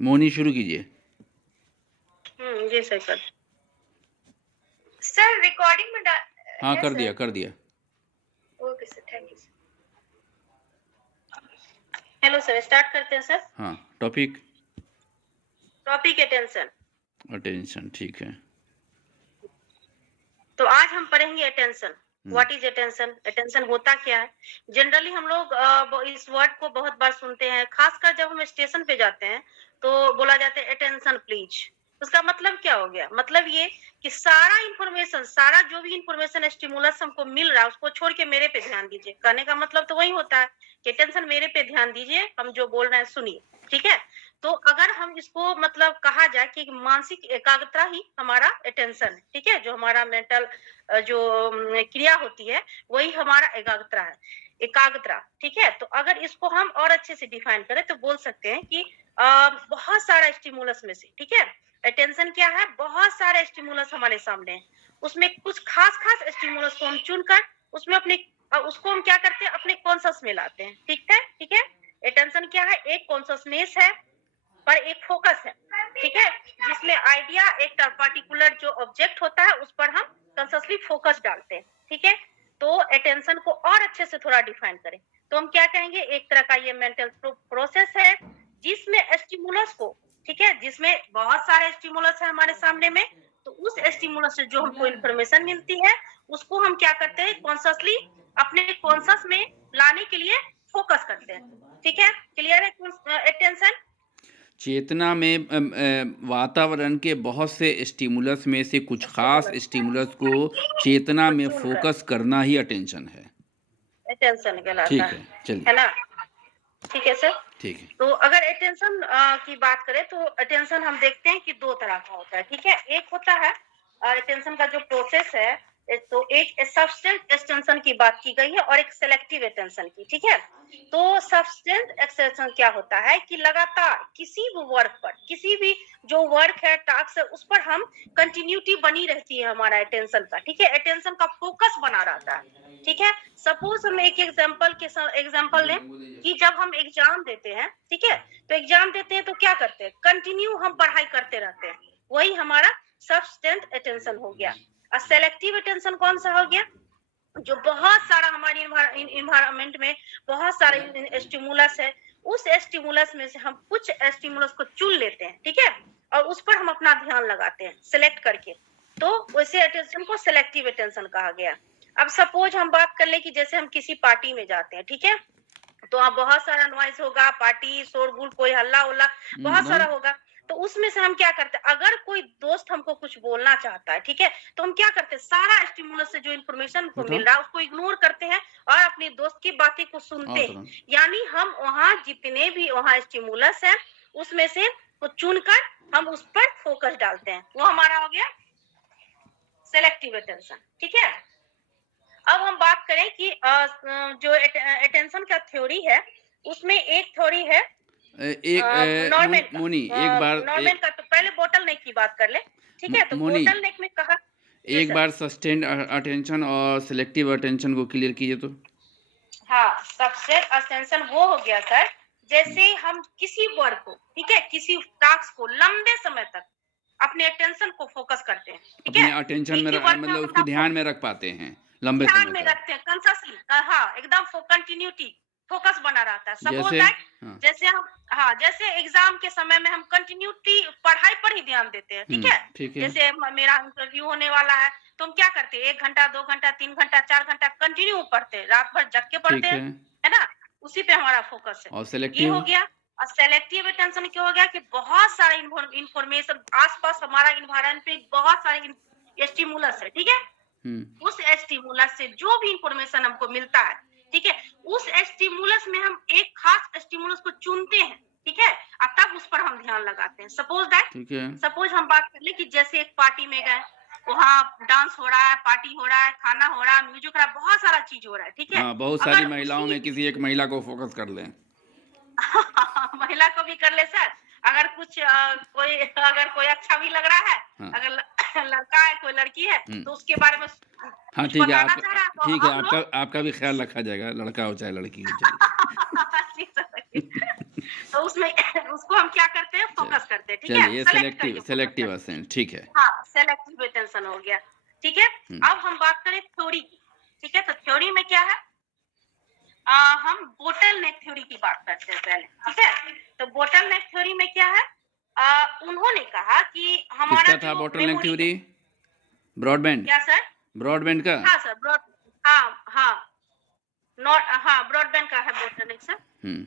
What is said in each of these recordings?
मोनी शुरू कीजिए। जी sir sir. Sir recording में हाँ है कर सर। दिया कर दिया। Okay sir, thank you sir. Hello sir, start करते हैं सर। हाँ टॉपिक अटेंशन। अटेंशन, ठीक है। तो आज हम पढ़ेंगे attention. What is attention, attention होता क्या है। जनरली हम लोग इस वर्ड को बहुत बार सुनते हैं, खासकर जब हम स्टेशन पे जाते हैं तो बोला जाता है अटेंशन प्लीज। उसका मतलब क्या हो गया, मतलब ये कि सारा इंफॉर्मेशन, सारा जो भी इंफॉर्मेशन स्टिमुलस हमको मिल रहा है उसको छोड़ के मेरे पे ध्यान दीजिए। कहने का मतलब तो वही होता है कि अटेंशन मेरे पे ध्यान दीजिए, हम जो बोल रहे हैं सुनिए, ठीक है। तो अगर हम इसको मतलब कहा जाए कि मानसिक एकाग्रता ही हमारा अटेंशन है, ठीक है। जो हमारा मेंटल जो क्रिया होती है वही हमारा एकाग्रता है, एकाग्रता, ठीक है। तो अगर इसको हम और अच्छे से डिफाइन करें तो बोल सकते हैं कि बहुत सारा स्टिमुलस में से, ठीक है। अटेंशन क्या है, बहुत सारे स्टिमुलस हमारे सामने है, उसमें कुछ खास खास स्टिमुलस को हम चुनकर उसमें अपने उसको हम क्या करते हैं, अपने कॉन्शियस में लाते हैं, ठीक है, ठीक है। अटेंशन क्या है, एक कॉन्शियसनेस है पर एक फोकस है, ठीक है, जिसमें आइडिया एक पर्टिकुलर जो ऑब्जेक्ट होता है उस पर हम कॉन्शियसली फोकस डालते हैं, ठीक है। तो अटेंशन को और अच्छे से थोड़ा डिफाइन करें तो हम क्या कहेंगे, एक तरह का ये मेंटल प्रोसेस है जिसमें स्टिमुलस को, ठीक है, जिसमें बहुत सारे स्टिमुलस है हमारे सामने में, तो उस स्टिमुलस से जो हमको इंफॉर्मेशन मिलती है उसको हम क्या करते हैं, कॉन्शियसली अपने कॉन्शियस में लाने के लिए फोकस करते हैं, ठीक है। क्लियर है अटेंशन। चेतना में वातावरण के बहुत से स्टिमुलस में से कुछ खास स्टिमुलस को चेतना में फोकस करना ही अटेंशन है। अटेंशन कहलाता ठीक है, चलिए। है ना। ठीक है सर। ठीक है। तो अगर अटेंशन की बात करें तो अटेंशन हम देखते हैं कि दो तरह का होता है, ठीक है। एक होता है अटेंशन का जो प्रोसेस है, तो एक सब्सटेंस एक्सटेंशन की बात की गई है और एक सेलेक्टिव अटेंशन की, ठीक है। तो सब्सटेंस एक्सटेंशन क्या होता है कि लगातार किसी भी वर्क पर, किसी भी जो वर्क है, टास्क है, उस पर हम कंटिन्यूटी बनी रहती है हमारा अटेंशन का, ठीक है। अटेंशन का फोकस बना रहता है, ठीक है। सपोज हम एक एग्जांपल लें कि जब हम एग्जाम देते हैं, ठीक है, तो एग्जाम देते हैं तो क्या करते हैं, कंटिन्यू हम पढ़ाई करते रहते हैं, वही हमारा सब्सटेंस अटेंशन हो गया। और सेलेक्टिव अटेंशन कौन सा हो गया, जो बहुत सारा हमारे इन्वायरमेंट में बहुत सारे स्टिमुलस है, उस स्टिमुलस में से हम कुछ स्टिमुलस को चुन लेते हैं, ठीक है, और उस पर हम अपना ध्यान लगाते हैं सेलेक्ट करके, तो वैसे अटेंशन को सेलेक्टिव अटेंशन कहा गया। अब सपोज हम बात कर ले कि जैसे हम किसी पार्टी में जाते हैं, ठीक है, तो आप बहुत सारा नॉइज होगा, पार्टी शोरगुल, कोई हल्ला उल्ला बहुत सारा होगा, तो उसमें से हम क्या करते हैं, अगर कोई दोस्त हमको कुछ बोलना चाहता है, ठीक है, तो हम क्या करते हैं, सारा स्टिमुलस से जो इन्फॉर्मेशन को मिल रहा है उसको इग्नोर करते हैं और अपने दोस्त की बातें को सुनते हैं। यानी हम वहां जितने भी वहां स्टिमुलस है उसमें से चुनकर हम उस पर फोकस डालते हैं, वो हमारा हो गया सेलेक्टिव अटेंशन, ठीक है। अब हम बात करें कि जो अटेंशन का थ्योरी है उसमें एक थ्योरी है नॉर्मन का। मोनी एक बार नॉर्मन का, तो पहले बोटल नेक की बात कर ले, ठीक है। तो मोनी बोटल नेक में कहा, एक बार सस्टेन्ड अटेंशन और सिलेक्टिव अटेंशन को क्लियर कीजिए तो। हाँ, सब्सटेंस अटेंशन वो हो गया सर, जैसे हम किसी वर्क को, ठीक है, किसी टास्क को लंबे समय तक अपने अटेंशन को फोकस करते हैं, ठीक है, अपने अटेंशन में मतलब उसको अपना ध्यान में रख पाते हैं लंबे ध्यान समय में तक। रखते हैं कंसियसली, हाँ एकदम कंटिन्यूटी फोकस बना रहता है। सपोज जैसे दैट, हाँ जैसे हम, हाँ जैसे एग्जाम के समय में हम कंटिन्यूटी पढ़ाई पर ही ध्यान देते हैं, ठीक है। ठीक है। जैसे मेरा इंटरव्यू होने वाला है तो हम क्या करते हैं, 1 घंटा 2 घंटा 3 घंटा 4 घंटा कंटिन्यू पढ़ते हैं, रात भर जग के पढ़ते ठीक हैं, है ना, उसी पे हमारा फोकस है। और ये हो सेलेक्टिव। गया। और सेलेक्टिव अटेंशन क्या हो गया कि बहुत सारे इंफॉर्मेशन आसपास हमारा इन्वायरमेंट पे बहुत सारे स्टिमुलस है, ठीक है, उस स्टिमुलस से जो भी इंफॉर्मेशन हमको मिलता है, ठीक है, उस स्टिमुलस में हम एक खास स्टिमुलस को चुनते हैं, ठीक है, और तब उस पर हम ध्यान लगाते हैं। सपोज दैट, ठीक है। सपोज हम बात कर ले कि जैसे एक पार्टी में गए, वहाँ डांस हो रहा है, पार्टी हो रहा है, खाना हो रहा है, म्यूजिक हो रहा है, बहुत सारा चीज हो रहा है, ठीक है। हाँ, बहुत सारी अगर महिलाओं उसी में किसी एक महिला को फोकस कर लें। महिला को भी कर ले सर, अगर कुछ कोई, अगर कोई अच्छा भी लग रहा है, हाँ। अगर लड़का है कोई लड़की है तो उसके बारे में हाँ कुछ ठीक है, बताना चाह रहा है तो ठीक है, हम लोग आपका भी ख्याल रखा जाएगा, लड़का हो चाहे लड़की हो, चलिए। तो उसमें उसको हम क्या करते हैं, फोकस करते हैं, ठीक है? चलिए ये सेलेक्ट सेलेक्टिव करके फोकस सेलेक्टिव करते हैं। असेंट, ठीक है। हाँ, सेलेक्टिव अटेंशन हो गया, ठीक है? हुँ। अब हम बात करें थ्योरी की, ठीक है? तो थ्योरी में क्या है? हम बोटल नेक थ्योरी की बात करते हैं पहले, ठीक है? तो बोटल नेक थ्योरी में क्या है? उन्होंने कहा कि हमारा किसका था जो बोटलनेक मेमोरी थ्योरी? ब्रॉडबैंड? क्या सर? ब्रॉडबैंड का? हाँ सर, हाँ, हाँ, ब्रॉडबैंड का है बोटलनेक सर, हुँ।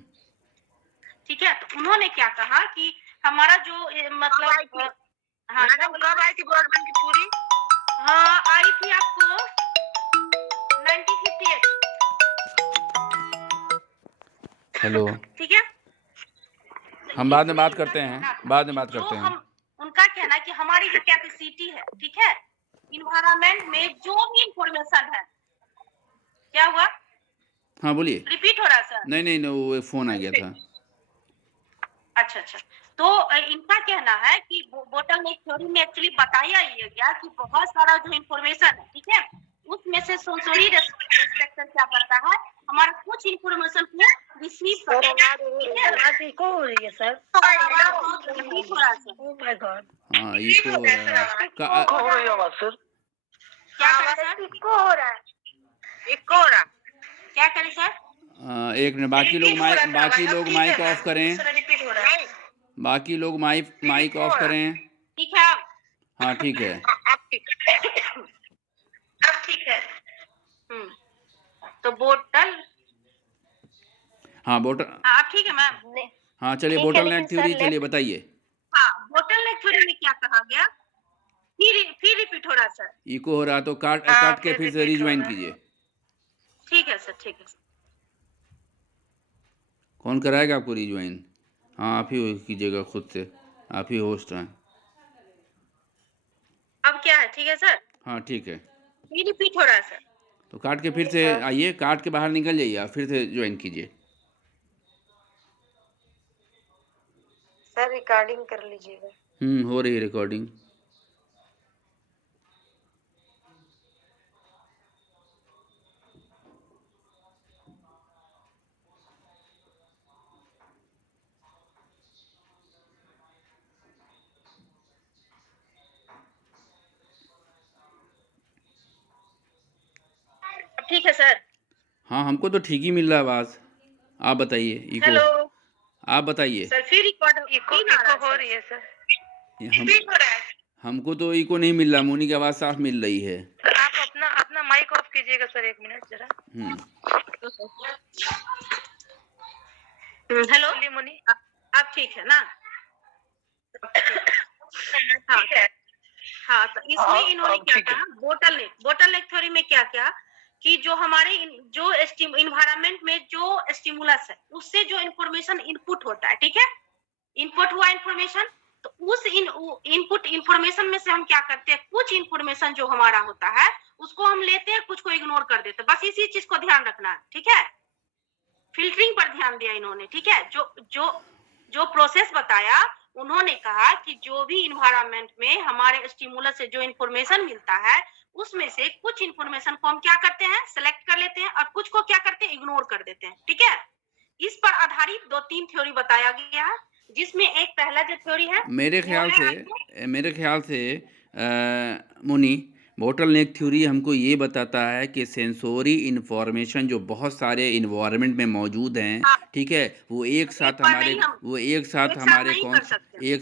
ठीक है? तो उन्होंने क्या कहा कि हमारा जो मतलब हाँ, मैडम कब आई थी ब्रॉडबैंड की पूरी? हाँ, आई थी आपको 1958, हेलो, ठीक है? हम बाद में इसमें बात इनका करते हैं, कहना था बाद में कि बात जो करते हैं। हम उनका कहना है कि हमारी जो कैपेसिटी है, ठीक है? एनवायरनमेंट में जो भी इंफॉर्मेशन है, क्या हुआ? हाँ, बोलिए। रिपीट हो रहा है सर? नहीं, वो फ़ोन आ गया था। अच्छा। तो इनका कहना है कि बोटलनेक थ्योरी में एक्चुअली बताया ये गया कि बहुत सारा जो इंफॉर्मेशन है, ठीक है? उसमें से सेंसरी रिसेप्टर क्या करता है? हमारा कुछ इंफॉर्मेशन को रिसीव करता है, ठीक है? आवाज इको हो रही है सर। आवाज बहुत रिपीट हो रहा है सर। Oh my God. हाँ, इको हो रहा है। इको हो रही है आवाज सर। क्या करें सर? इको हो रहा है। इको हो रहा है। क्या करें सर? एक मिनट, बाकी लोग माइक ऑफ करें। रिपीट हो रहा है। बाकी लोग माइक ऑफ करें। ठीक है अब? हाँ, ठीक है। अब ठीक है। अब ठीक है। तो बोटल हाँ, अब ठीक है मैम? हाँ, चलिए ठीक है, बोटलनेक लेकिन थ्योरी सर चलिए बताइए। हाँ, बोटलनेक थ्योरी में क्या कहा गया? फिर रिपीट हो रहा है सर। इको हो रहा तो काट हाँ, के फिर फिर से repeat हो रिज्वाइन रहा है। कीजिए। ठीक है सर, ठीक है सर। कौन कराएगा आपको रिज्वाइन? हाँ, आप ही कीजिएगा खुद से, आप ही होस्ट हैं। अब क्या है? ठीक है सर? हाँ, ठीक है। फिर रिपीट हो रहा है सर। तो काट के फिर से आइए, काट के बाहर निकल जाइए, आप फिर से ज्वाइन कीजिए। सर रिकॉर्डिंग कर लीजिएगा। हो रही है रिकॉर्डिंग। अब ठीक है सर? हाँ, हमको तो ठीक ही मिल रहा है आवाज़। आप बताइए इको। हेलो आप बताइए। सर, फिर रिकॉर्ड इको तीन आ रहा इको हो है रही है सर। हम रिपीट हो रहा है। हमको तो इको नहीं मिल रहा, मोनी की आवाज़ साफ मिल रही है। सर आप अपना अपना माइक ऑफ कीजिएगा सर, 1 मिनट जरा। हुँ। हेलो बोलिए मुनी। अब ठीक है ना? हाँ हाँ, तो इसमें इन्होंने अब क्या ठीक है। कहा? बोटलनेक थ्योरी में क्या क्या कि जो हमारे जो इन्वायरमेंट में जो स्टिमुलस है, उससे जो इंफॉर्मेशन इनपुट होता है, ठीक है? इनपुट हुआ इंफॉर्मेशन, तो उस इनपुट इंफॉर्मेशन में से हम क्या करते हैं? कुछ इंफॉर्मेशन जो हमारा होता है उसको हम लेते हैं, कुछ को इग्नोर कर देते हैं। बस इसी चीज को ध्यान रखना है, ठीक है? फिल्टरिंग पर ध्यान दिया इन्होंने, ठीक है? जो प्रोसेस बताया, उन्होंने कहा कि जो भी इन्वायरमेंट में हमारे स्टिमुलस से जो इंफॉर्मेशन मिलता है, उसमें से कुछ इंफॉर्मेशन को हम क्या करते हैं? सेलेक्ट कर लेते हैं और कुछ को क्या करते हैं? इग्नोर कर देते हैं, ठीक है? इस पर आधारित 2-3 थ्योरी बताया गया है, जिसमें एक पहला जो थ्योरी है मेरे ख्याल से मुनी, बोटलनेक थ्योरी हमको ये बताता है कि सेंसोरी इन्फॉर्मेशन जो बहुत सारे इन्वायरमेंट में मौजूद हैं, हाँ, ठीक है, वो एक साथ बार नहीं हम एक साथ एक साथ हमारे नहीं कर सकते, नहीं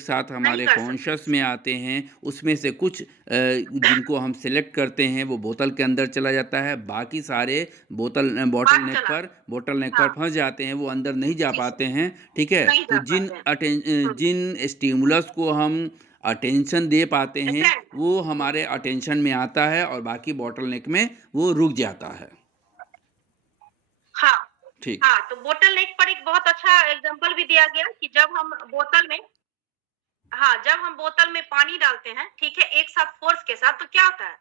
कर सकते। कॉन्शस में आते हैं। उसमें से कुछ जिनको हम सेलेक्ट करते हैं वो बोतल के अंदर चला जाता है, बाकी सारे बोटलनेक पर हाँ, फंस जाते हैं, वो अंदर नहीं जा जी, पाते हैं, ठीक है। नहीं तो जा पाते हैं। जिन स्टिमुलस को हम अटेंशन दे पाते हैं Attention, वो हमारे अटेंशन में आता है और बाकी बॉटलनेक में वो रुक जाता है। हाँ, ठीक। हाँ, तो बोटलनेक पर एक बहुत अच्छा एग्जांपल भी दिया गया कि जब हम बोतल में पानी डालते हैं, ठीक है, एक साथ फोर्स के साथ, तो क्या होता है?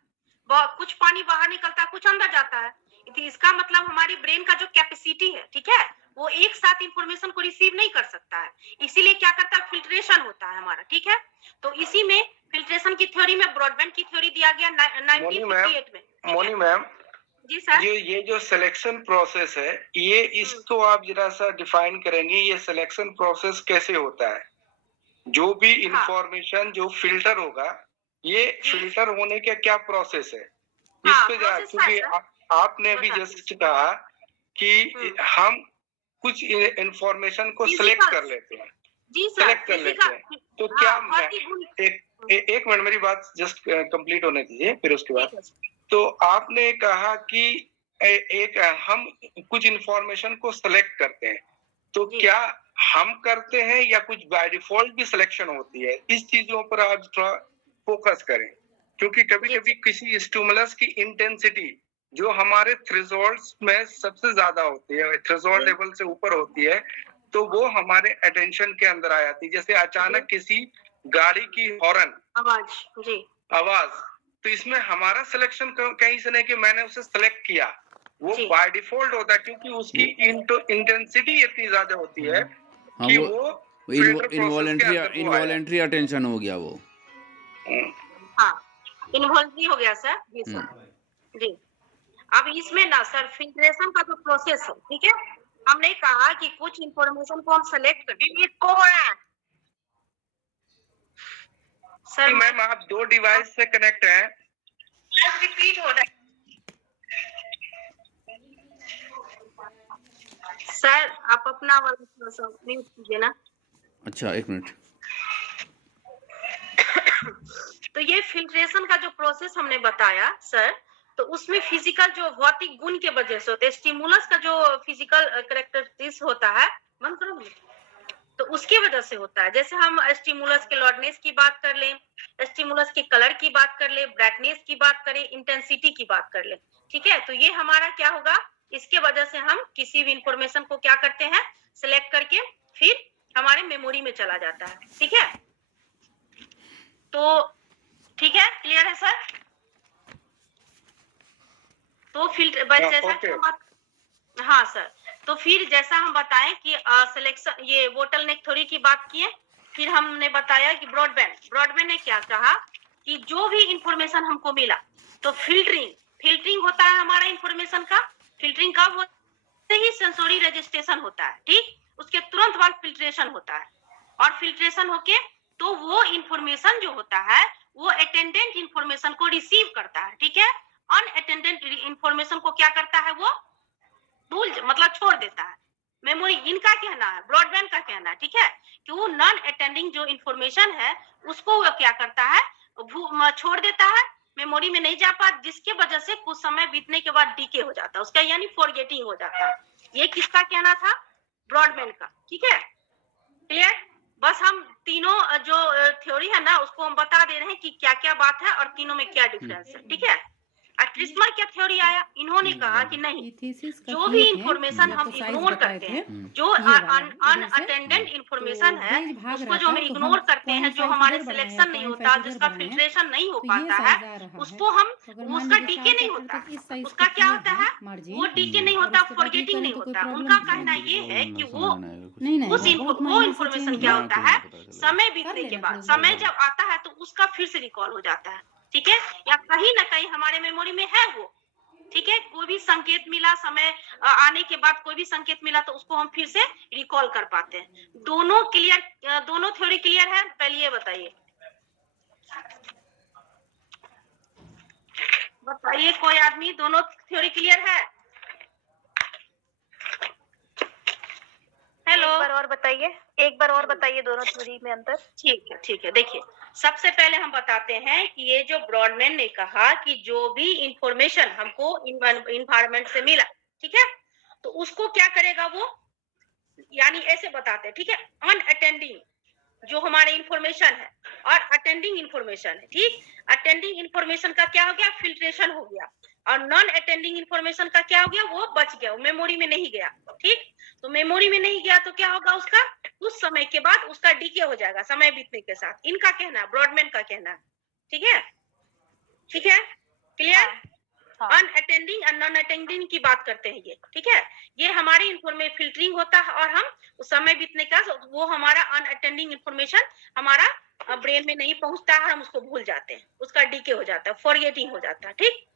कुछ पानी बाहर निकलता है, कुछ अंदर जाता है। तो इसका मतलब हमारी ब्रेन का जो कैपेसिटी है, ठीक है, वो एक साथ इंफॉर्मेशन को रिसीव नहीं कर सकता है। इसीलिए क्या करता है? फिल्ट्रेशन होता है हमारा, ठीक है? तो इसी में फिल्ट्रेशन की थ्योरी में ब्रॉडबैंड की थ्योरी दिया गया 1958 में। मोनी मैम, जी सर। ये जो सिलेक्शन प्रोसेस है, ये इसको आप जरा सा डिफाइन करेंगे, ये सिलेक्शन प्रोसेस कैसे होता है? जो भी हाँ। इंफॉर्मेशन जो फिल्टर होगा, ये जी। फिल्टर होने का क्या प्रोसेस है? इस हाँ, पे प्रोसेस है क्योंकि सर। आपने अभी बताइए। जस्ट कहा कि हुँ। हम कुछ इंफॉर्मेशन को सिलेक्ट फिजिकल कर लेते हैं, जी सर, सेलेक्ट कर लेते फिजिकल हैं। तो क्या हाँ, भौतिक गुण एक मिनट मेरी बात जस्ट कंप्लीट होने दीजिए, फिर उसके बाद। ठीक है सर। तो आपने कहा कि हम कुछ इंफॉर्मेशन को सेलेक्ट करते हैं, तो जी। क्या हम करते हैं या कुछ बाय डिफॉल्ट भी सिलेक्शन होती है? इस चीजों पर आप थोड़ा फोकस करें, क्योंकि जी, कभी-कभी किसी स्टिमुलस की इंटेंसिटी जो हमारे थ्रेशोल्ड्स में सबसे ज्यादा होती है, थ्रेशोल्ड जी। लेवल से ऊपर होती है, तो वो हमारे अटेंशन के अंदर आ जाती है। जैसे अचानक किसी गाड़ी की हॉर्न आवाज़, जी। आवाज, तो इसमें हमारा सिलेक्शन कहीं से नहीं कि मैंने उसे सेलेक्ट किया, वो जी। बाय डिफॉल्ट होता है, क्योंकि उसकी इंटेंसिटी इतनी ज्यादा होती है हाँ, कि वो वो फिल्टर प्रोसेस के अंदर वो आया। इनवॉलंटरी अटेंशन हो गया वो। हाँ, इन्वॉल्वली हो गया सर। जी हुँ। सर। जी। अब इसमें ना सर फ़िल्ट्रेशन का जो प्रोसेस है, ठीक है? हमने कहा कि कुछ इन्फॉर्मेशन को हम सेलेक्ट करते हैं। सर मैम आप 2 डिवाइस से कनेक्ट हैं। रिपीट हो रहा है। सर आप अपना वाला थोड़ा-सा म्यूट कीजिए ना। अच्छा, 1 मिनट। तो ये फ़िल्ट्रेशन का जो प्रोसेस हमने बताया सर, तो उसमें फ़िज़िकल जो भौतिक गुण के वजह से होता है, स्टिमुलस का जो फ़िज़िकल कैरेक्टरिस्टिक्स होता है, बंद करो ना। तो उसकी वजह से होता है। जैसे हम स्टिमुलस के लाउडनेस की बात कर लें, स्टिमुलस के कलर की बात कर लें, ब्राइटनेस की बात करें, इंटेंसिटी की बात कर लें, ठीक है? तो ये हमारा क्या होगा, इसके वजह से हम किसी भी इन्फॉर्मेशन को क्या करते हैं, सेलेक्ट करके फिर हमारे मेमोरी में चला जाता है, ठीक है? तो ठीक है, क्लियर है सर? तो फिल्टर बस जैसा कि हम हाँ सर, तो फिर जैसा हम बताएं कि सिलेक्शन ये बोटलनेक थ्योरी की बात किए, फिर हमने बताया कि ब्रॉडबैंड ने क्या कहा कि जो भी इंफॉर्मेशन हमको मिला, तो फिल्टरिंग होता है हमारा इंफॉर्मेशन का। फिल्टरिंग कब होते ही सेंसोरी रजिस्ट्रेशन होता है, ठीक? उसके तुरंत बाद फिल्ट्रेशन होता है, और फिल्ट्रेशन होके तो वो इंफॉर्मेशन जो होता है वो अटेंडेंट इंफॉर्मेशन को रिसीव करता है, ठीक है? अनअटेंडेंट इंफॉर्मेशन को क्या करता है, वो मतलब छोड़ देता है। मेमोरी इनका कहना है, ब्रॉडबैंड का कहना है, ठीक है? कि वो नॉन अटेंडिंग जो इंफॉर्मेशन है उसको वो क्या करता है, छोड़ देता है, मेमोरी में नहीं जा पाता, जिसके वजह से कुछ समय बीतने के बाद डीके हो जाता है उसका, यानी फॉरगेटिंग हो जाता है। ये किसका कहना था, ब्रॉडबैंड का, ठीक है? क्लियर? बस हम तीनों जो थ्योरी है ना उसको हम बता दे रहे हैं कि क्या क्या बात है और तीनों में क्या डिफरेंस है, ठीक है? क्रिस्मर क्या थ्योरी आया, इन्होंने कहा कि नहीं, ये थीसिस का जो भी किए थे इंफॉर्मेशन जब हम तो साइज इग्नोर बताए करते थे हैं, जो ये वाला इधर से अनअटेंडेंट तो इंफॉर्मेशन है, बेंच भाग उसको रहा जो हम था तो हम इग्नोर करते हैं, जो 0.5 हमारे इधर बनाए हैं सिलेक्शन नहीं होता, 0.5 इधर जिसका बनाए हैं फिल्ट्रेशन नहीं हो तो ये पाता है, साइज आ रहा है। उसको हम तो अगर मान उसका लीजिए डीके 4 नहीं चैप्टर होता, तक इस साइज उसका को क्या किए होता हैं है, वो मार्जिन डीके नहीं और होता, उसके बाद ये फॉरगेटिंग करें नहीं तो कोई होता। प्रॉब्लम उनका नहीं कहना आएगी ये है कि वो नहीं ना आएगा बहुत वो मायने से इंफॉर्मेशन चेंज क्या है होता कोई है, नहीं, पता चलेगा। समय कर बीतने के लेना बाद, फिर उसके समय बाद जब आता है तो उसका फिर से रिकॉल हो जाता है, ठीक है? या कहीं ना कहीं हमारे मेमोरी में है वो, ठीक है? कोई भी संकेत मिला, समय आने के बाद कोई भी संकेत मिला तो उसको हम फिर से रिकॉल कर पाते हैं। दोनों क्लियर, दोनों थ्योरी क्लियर है? पहले ये बताइए, कोई आदमी, दोनों थ्योरी क्लियर है? हेलो, एक बार और बताइए दोनों थ्योरी में अंतर। ठीक है। देखिए, सबसे पहले हम बताते हैं कि ये जो ब्रॉडमैन ने कहा कि जो भी इंफॉर्मेशन हमको इन्वायरमेंट से मिला, ठीक है? तो उसको क्या करेगा वो, यानी ऐसे बताते हैं, ठीक है? अनअटेंडिंग जो हमारे इंफॉर्मेशन है और अटेंडिंग इंफॉर्मेशन है, ठीक? अटेंडिंग इंफॉर्मेशन का क्या हो गया, फिल्ट्रेशन हो गया, और नॉन अटेंडिंग इंफॉर्मेशन का क्या हो गया, वो बच गया, वो मेमोरी में नहीं गया, ठीक? तो मेमोरी में नहीं गया तो क्या होगा, उसका कुछ समय के बाद उसका डीके हो जाएगा समय बीतने के साथ। इनका कहना, ब्रॉडमैन का कहना, ठीक है? ठीक है, क्लियर? अनअटेंडिंग और नॉन अटेंडिंग की बात करते हैं ये, ठीक है? ये हमारी इंफॉर्मेशन फिल्टरिंग होता है और हम उस समय बीतने का वो हमारा अनअटेंडिंग इंफॉर्मेशन हमारा ब्रेन में नहीं पहुंचता है, हम उसको भूल जाते हैं, उसका डीके हो जाता है, फॉरगेटिंग हो जाता है, ठीक?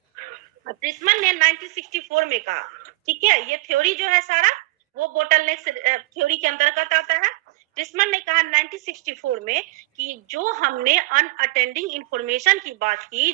प्रिस्मन ने 1964 में कहा, ठीक है? ये थ्योरी जो है सारा वो बोटलनेक थ्योरी के अंतर्गत आता है ट्रिस्मन ने कहा 1964 में कि जो हमने अनअटेंडिंग इंफॉर्मेशन की बात की,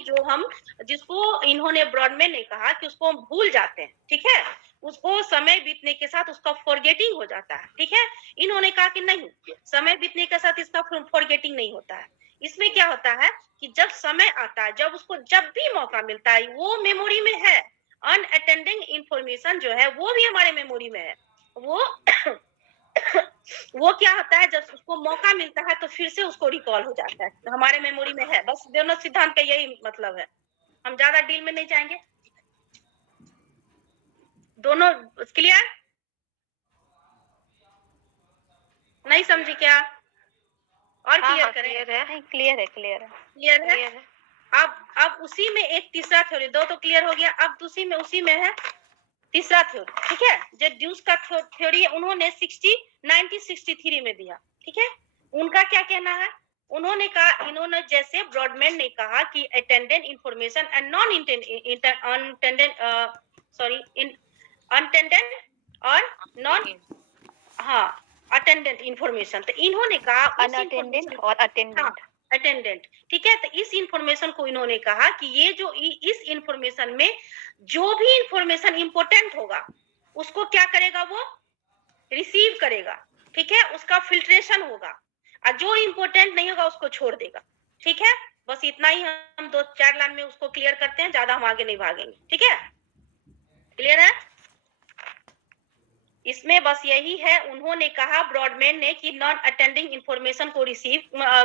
जिसको इन्होंने ब्रॉडमैन ने कहा कि उसको हम भूल जाते हैं, ठीक है, उसको समय बीतने के साथ उसका फॉरगेटिंग हो जाता है, ठीक है। इन्होंने कहा कि नहीं, समय बीतने के साथ इसका फॉरगेटिंग नहीं होता है। इसमें क्या होता है कि जब समय आता है, जब भी मौका मिलता है, वो मेमोरी में है। अनअटेंडिंग इंफॉर्मेशन जो है वो भी हमारे मेमोरी में है। वो वो क्या होता है, जब उसको मौका मिलता है तो फिर से उसको रिकॉल हो जाता है, तो हमारे मेमोरी में है। बस दोनों सिद्धांत का यही मतलब है, हम ज्यादा डील में नहीं जाएंगे। दोनों क्लियर? नहीं समझी क्या? और क्लियर करें? क्लियर है। अब उसी में एक तीसरा थ्योरी, दो तो क्लियर हो गया, अब उसी में है तीसरा थ्योरी, ठीक है। जो ड्यूस का थ्योरी उन्होंने 1963 में दिया, ठीक है। उनका क्या कहना है? इन्होंने जैसे ब्रॉडमैन ने कहा कि अटेंडेंट इंफॉर्मेशन एंड नॉन अनटेंडेंट और नॉन अटेंडेंट इंफॉर्मेशन, तो इन्होंने कहा अनअटेंडेंट और अटेंडेंट, अटेंडेंट, ठीक है। तो इस इंफॉर्मेशन को इन्होंने कहा कि ये जो इस इंफॉर्मेशन में जो भी इंफॉर्मेशन इंपॉर्टेंट होगा उसको क्या करेगा, वो रिसीव करेगा, ठीक है, उसका फिल्ट्रेशन होगा, और जो इंपॉर्टेंट नहीं होगा उसको छोड़ देगा, ठीक है। बस इतना ही हम 2-4 लाइन में उसको क्लियर करते हैं, ज्यादा हम आगे नहीं भागेंगे, ठीक है। क्लियर है? इसमें बस यही है, उन्होंने कहा ब्रॉडमैन ने कि नॉन अटेंडिंग इंफॉर्मेशन को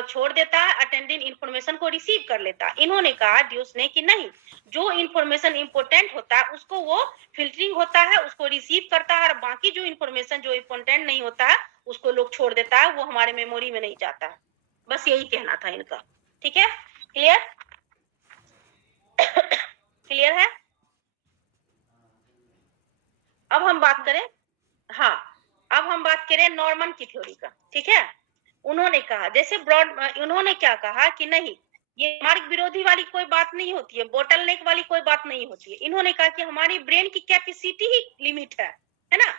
छोड़ देता है, अटेंडिंग इंफॉर्मेशन को रिसीव कर लेता है। इन्होंने कहा ड्यूस ने कि नहीं, जो इंफॉर्मेशन इंपॉर्टेंट होता है उसको वो फिल्टरिंग होता है, उसको रिसीव करता है, और बाकी जो इंफॉर्मेशन जो इंपॉर्टेंट नहीं होता है उसको लोग छोड़ देता है, वो हमारे मेमोरी में नहीं जाता है। बस यही कहना था इनका, ठीक है। क्लियर? क्लियर है? अब हम बात करें, अब हम बात करें नॉर्मन की थ्योरी का, ठीक है। उन्होंने कहा, जैसे उन्होंने क्या कहा कि नहीं, ये मार्ग विरोधी वाली कोई बात नहीं होती है, बोटलनेक वाली कोई बात नहीं होती है। इन्होंने कहा कि हमारी ब्रेन की कैपेसिटी ही लिमिट है ना।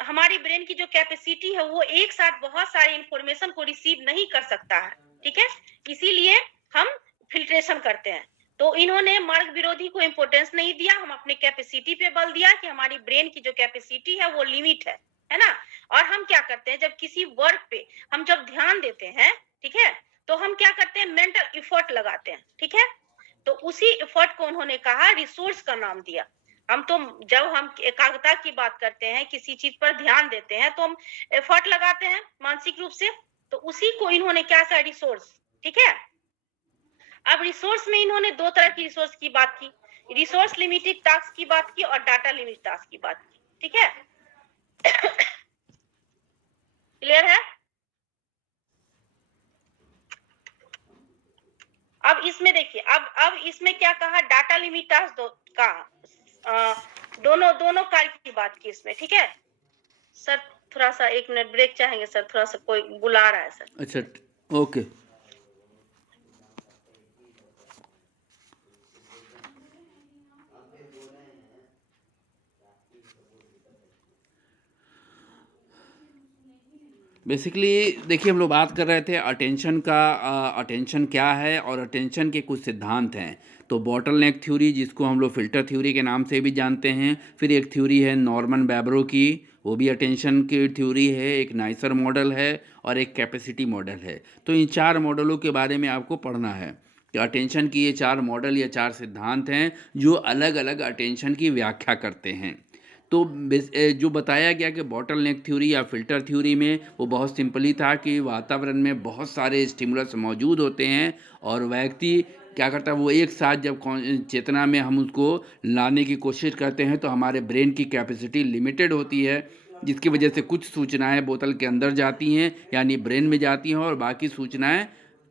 हमारी ब्रेन की जो कैपेसिटी है वो एक साथ बहुत सारी इंफॉर्मेशन को रिसीव नहीं कर सकता है, ठीक है, इसीलिए हम फिल्ट्रेशन करते हैं। तो इन्होंने मार्ग विरोधी को इंपोर्टेंस नहीं दिया, हम अपने कैपेसिटी पे बल दिया कि हमारी ब्रेन की जो कैपेसिटी है वो लिमिट है ना। और हम क्या करते हैं, जब किसी वर्क पे हम जब ध्यान देते हैं, ठीक है, तो हम क्या करते हैं, मेंटल एफर्ट लगाते हैं, ठीक है। तो उसी एफर्ट को उन्होंने कहा रिसोर्स का नाम दिया। जब हम एकाग्रता की बात करते हैं, किसी चीज पर ध्यान देते हैं, तो हम एफर्ट लगाते हैं मानसिक रूप से, तो उसी को इन्होंने क्या कहा, रिसोर्स, ठीक है। अब रिसोर्स में इन्होंने दो तरह की रिसोर्स की बात की, रिसोर्स लिमिटेड टास्क की बात की और डाटा लिमिटेड टास्क की बात की, ठीक है। क्लियर है? अब इसमें देखिए, अब इसमें क्या कहा, डाटा लिमिट टास्क दोनों कार्य की बात की इसमें, ठीक है। सर थोड़ा सा 1 मिनट ब्रेक चाहेंगे सर, थोड़ा सा कोई बुला रहा है सर। अच्छा, ओके। बेसिकली देखिए, हम लोग बात कर रहे थे अटेंशन का, अटेंशन क्या है और अटेंशन के कुछ सिद्धांत हैं। तो बॉटलनेक थ्योरी, जिसको हम लोग फ़िल्टर थ्योरी के नाम से भी जानते हैं, फिर एक थ्योरी है नॉर्मन बैब्रो की, वो भी अटेंशन की थ्योरी है, एक नाइसर मॉडल है और एक कैपेसिटी मॉडल है। तो इन 4 मॉडलों के बारे में आपको पढ़ना है कि अटेंशन की ये 4 मॉडल या 4 सिद्धांत हैं जो अलग अलग अटेंशन की व्याख्या करते हैं। तो जो बताया गया कि बॉटलनेक थ्योरी या फ़िल्टर थ्योरी में, वो बहुत सिंपली था कि वातावरण में बहुत सारे स्टिमुलस मौजूद होते हैं और व्यक्ति क्या करता है, वो एक साथ जब चेतना में हम उसको लाने की कोशिश करते हैं तो हमारे ब्रेन की कैपेसिटी लिमिटेड होती है, जिसकी वजह से कुछ सूचनाएं बोतल के अंदर जाती हैं, यानी ब्रेन में जाती हैं, और बाकी सूचनाएं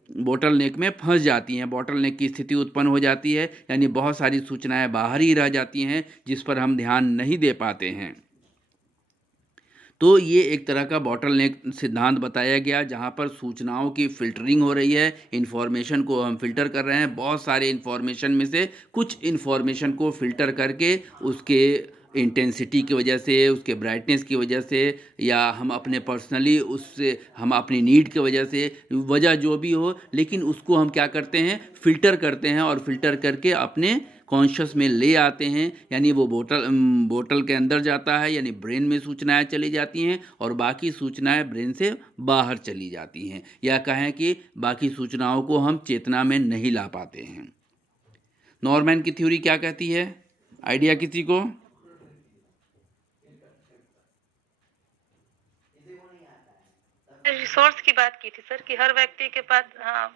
बोटल नेक में फंस जाती हैं, बोटल नेक की स्थिति उत्पन्न हो जाती है, यानी बहुत सारी सूचनाएं बाहर ही रह जाती हैं जिस पर हम ध्यान नहीं दे पाते हैं। तो ये एक तरह का बॉटल नेक सिद्धांत बताया गया, जहाँ पर सूचनाओं की फ़िल्टरिंग हो रही है, इन्फॉर्मेशन को हम फ़िल्टर कर रहे हैं, बहुत सारे इन्फॉर्मेशन में से कुछ इन्फॉर्मेशन को फ़िल्टर करके उसके इंटेंसिटी की वजह से, उसके ब्राइटनेस की वजह से, या हम अपने पर्सनली उससे हम अपनी नीड की वजह से, वजह जो भी हो, लेकिन उसको हम क्या करते हैं, फ़िल्टर करते हैं और फ़िल्टर करके अपने कॉन्शियस में ले आते हैं। यानी वो बोतल के अंदर जाता है, यानी ब्रेन में सूचनाएं चली जाती हैं और बाकी सूचनाएं ब्रेन से बाहर चली जाती हैं, या कहें कि बाकी सूचनाओं को हम चेतना में नहीं ला पाते हैं। नॉर्मैन की थ्योरी क्या कहती है, आइडिया किसी को? रिसोर्स की बात की थी सर कि हर व्यक्ति के पास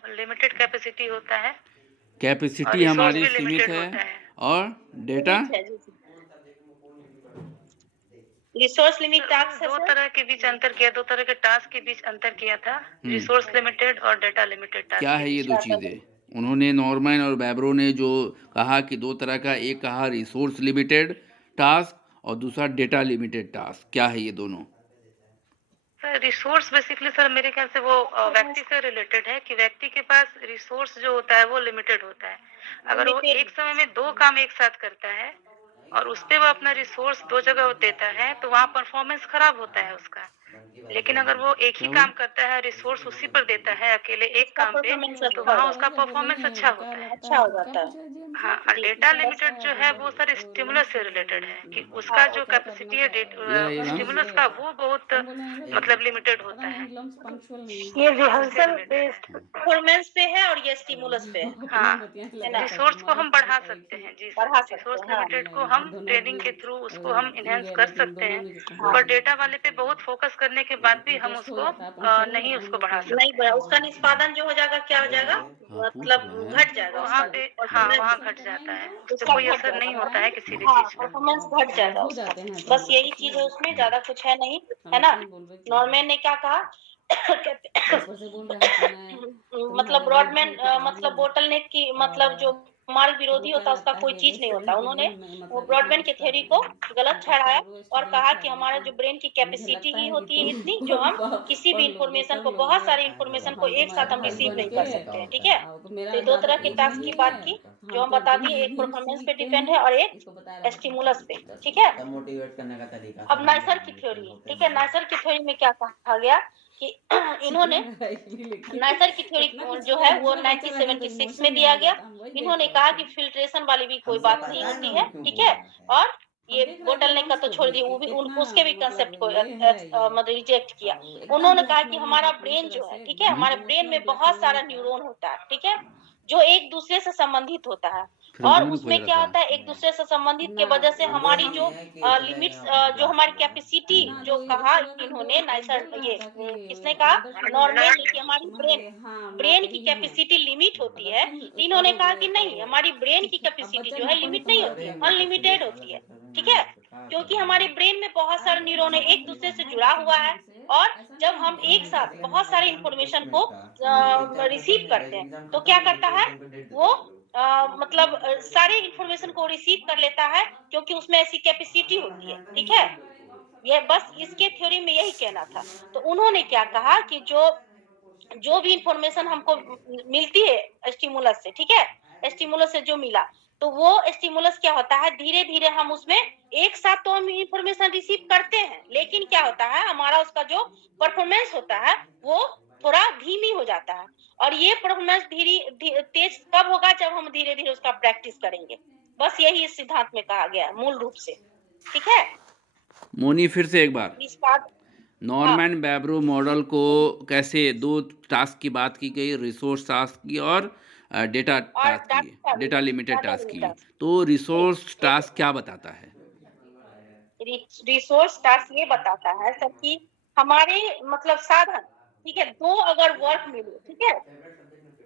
लिमिटेड कैपेसिटी होता है और कैपेसिटी रिसोर्स हमारी भी सीमित लिमिटेड है होता है। और डेटा लिमिट है जी। रिसोर्स लिमिट टास्क है दो सर। तरह के बीच अंतर किया, दो तरह के टास्क के बीच अंतर किया था, रिसोर्स लिमिटेड और डेटा लिमिटेड टास्क क्या के है ये बीच। दो चीज़ें? उन्होंने, नॉर्मैन और बैब्रो ने जो कहा कि दो तरह का, एक कहा रिसोर्स लिमिटेड टास्क और दूसरा डेटा लिमिटेड टास्क, क्या है ये दोनों? सर रिसोर्स बेसिकली सर मेरे ख्याल से वो व्यक्ति से रिलेटेड है कि व्यक्ति के पास रिसोर्स जो होता है वो लिमिटेड होता है। अगर वो एक समय में दो काम एक साथ करता है और उस पे वो अपना रिसोर्स दो जगह देता है तो वहाँ परफॉर्मेंस खराब होता है उसका। लेकिन अगर वो एक ही काम करता है, रिसोर्स उसी पर देता है अकेले एक काम पे, परफॉर्मेंस तो अच्छा वहाँ हो उसका जाता परफॉर्मेंस अच्छा होता है। अच्छा हो जाता है। हाँ, और जी। डेटा लिमिटेड जो है वो सर स्टिमुलस से रिलेटेड है कि उसका जो कैपेसिटी है ये ना स्टिमुलस का वो बहुत मतलब लिमिटेड होता है। ये रिहर्सल बेस्ड परफॉर्मेंस पे है और ये स्टिमुलस पे है। हाँ, है ना? रिसोर्स को हम बढ़ा सकते हैं जी बढ़ा सर, सकते रिसोर्स हैं, हाँ। लिमिटेड को हम ट्रेनिंग के थ्रू उसको हम इनहेंस कर सकते हैं, हाँ। पर डेटा वाले पे बहुत फोकस करने के बाद भी हम उसको नहीं उसको बढ़ा सकते। नहीं बढ़ा, उसका निष्पादन जो हो जाएगा क्या हो जाएगा, हाँ, पूछ मतलब रहे हैं। घट जाएगा वहाँ उसका पे जो हाँ performance वहाँ है, घट जाता है, उससे उसका कोई घट असर नहीं जाता होता है किसी भी हाँ, चीज का। परफॉर्मेंस घट जाएगा उसका। बस यही चीज है उसमें, ज्यादा कुछ है नहीं, है ना? नॉर्मैन ने क्या कहा मतलब ब्रॉडमैन मतलब बोटलनेक की मतलब जो मार्ग विरोधी होता है उसका कोई चीज नहीं होता। उन्होंने वो ब्रॉडमैन की थ्योरी को गलत ठहराया और कहा कि हमारा जो ब्रेन की कैपेसिटी ही होती है इतनी, जो हम किसी भी इंफॉर्मेशन को, बहुत सारे इंफॉर्मेशन को एक साथ हम रिसीव नहीं कर सकते हैं, ठीक है? तो ये दो तरह के टास्क की बात की जो हम बता दिए, एक परफॉर्मेंस पे डिपेंड है और एक स्टिमुलस पे, ठीक है? मोटिवेट करने का तरीका अब नाइसर की थ्योरी, ठीक है, नाइसर की थ्योरी में क्या कहा गया कि इन्होंने नाइसर की थ्योरी जो है वो 1976 में दिया गया। इन्होंने कहा कि फिल्ट्रेशन वाली भी कोई बात नहीं होती है, ठीक है? और ये बोटलनेक का तो छोड़ दिए, वो भी उसके भी कंसेप्ट को मतलब रिजेक्ट किया। उन्होंने कहा कि हमारा ब्रेन जो है, ठीक है, हमारे ब्रेन में बहुत सारा न्यूरॉन होता है, ठीक है, जो एक दूसरे से संबंधित होता है। फिर और उन्हीं में उसमें खोया क्या रहता होता है, एक दूसरे से संबंधित के वजह से हमारी जो लिमिट्स, जो हमारी कैपेसिटी, जो कहा इन्होंने नाइसर, ये किसने कहा, नॉर्मन ने, कि हमारी ब्रेन की कैपेसिटी लिमिट होती है। इन्होंने कहा कि नहीं, हमारी ब्रेन की कैपेसिटी जो है लिमिट नहीं होती है, अनलिमिटेड होती है, ठीक है? क्योंकि हमारे ब्रेन में बहुत सारे न्यूरॉन एक दूसरे से जुड़ा हुआ है और जब हम एक साथ बहुत सारे इंफॉर्मेशन को रिसीव करते हैं तो क्या करता है वो मतलब सारे इंफॉर्मेशन को रिसीव कर लेता है, क्योंकि उसमें ऐसी कैपेसिटी होती है, ठीक है? ये बस इसके थ्योरी में यही कहना था। तो उन्होंने क्या कहा कि जो भी इंफॉर्मेशन हमको मिलती है स्टिमुलस से, ठीक है, स्टिमुलस से जो मिला, तो वो स्टिमुलस क्या होता है, धीरे धीरे हम उसमें एक साथ तो हम इंफॉर्मेशन रिसीव करते हैं, लेकिन क्या होता है, हमारा उसका जो परफॉर्मेंस होता है वो थोड़ा धीमी हो जाता है। और ये परफॉर्मेंस तेज कब होगा, जब हम धीरे धीरे उसका प्रैक्टिस करेंगे। बस यही इस सिद्धांत में कहा गया है मूल रूप से, ठीक है? मोनी, फिर से एक बार, इस बात नॉर्मैन बैब्रो मॉडल को कैसे दो टास्क की बात की गई, रिसोर्स टास्क की और डेटा और टास्क की, डेटा लिमिटेड टास्क की। तो जी, रिसोर्स टास्क क्या बताता है? रिसोर्स टास्क ये बताता है सर कि हमारे मतलब साधन, ठीक है, दो अगर वर्क मिले, ठीक है,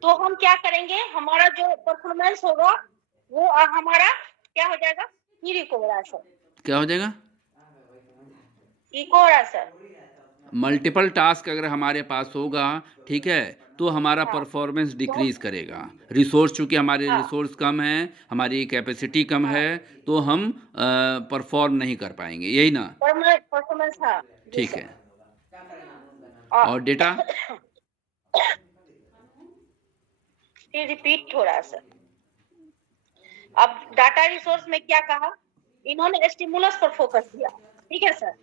तो हम क्या करेंगे, हमारा जो परफॉर्मेंस होगा वो हमारा क्या हो जाएगा, इको हो रहा है सर, क्या हो जाएगा? इको हो रहा है सर। मल्टीपल टास्क अगर हमारे पास होगा, ठीक है, तो हमारा हाँ, परफॉर्मेंस तो डिक्रीज करेगा। रिसोर्स, चूंकि हमारे हाँ, रिसोर्स कम है, हमारी कैपेसिटी कम हाँ, है, तो हम परफॉर्म नहीं कर पाएंगे, यही ना? परफॉर्मेंस, हाँ जी ठीक सर। है। और और डेटा? फिर रिपीट हो रहा है सर। अब डाटा रिसोर्स में क्या कहा, इन्होंने स्टिमुलस पर फोकस दिया, ठीक है सर।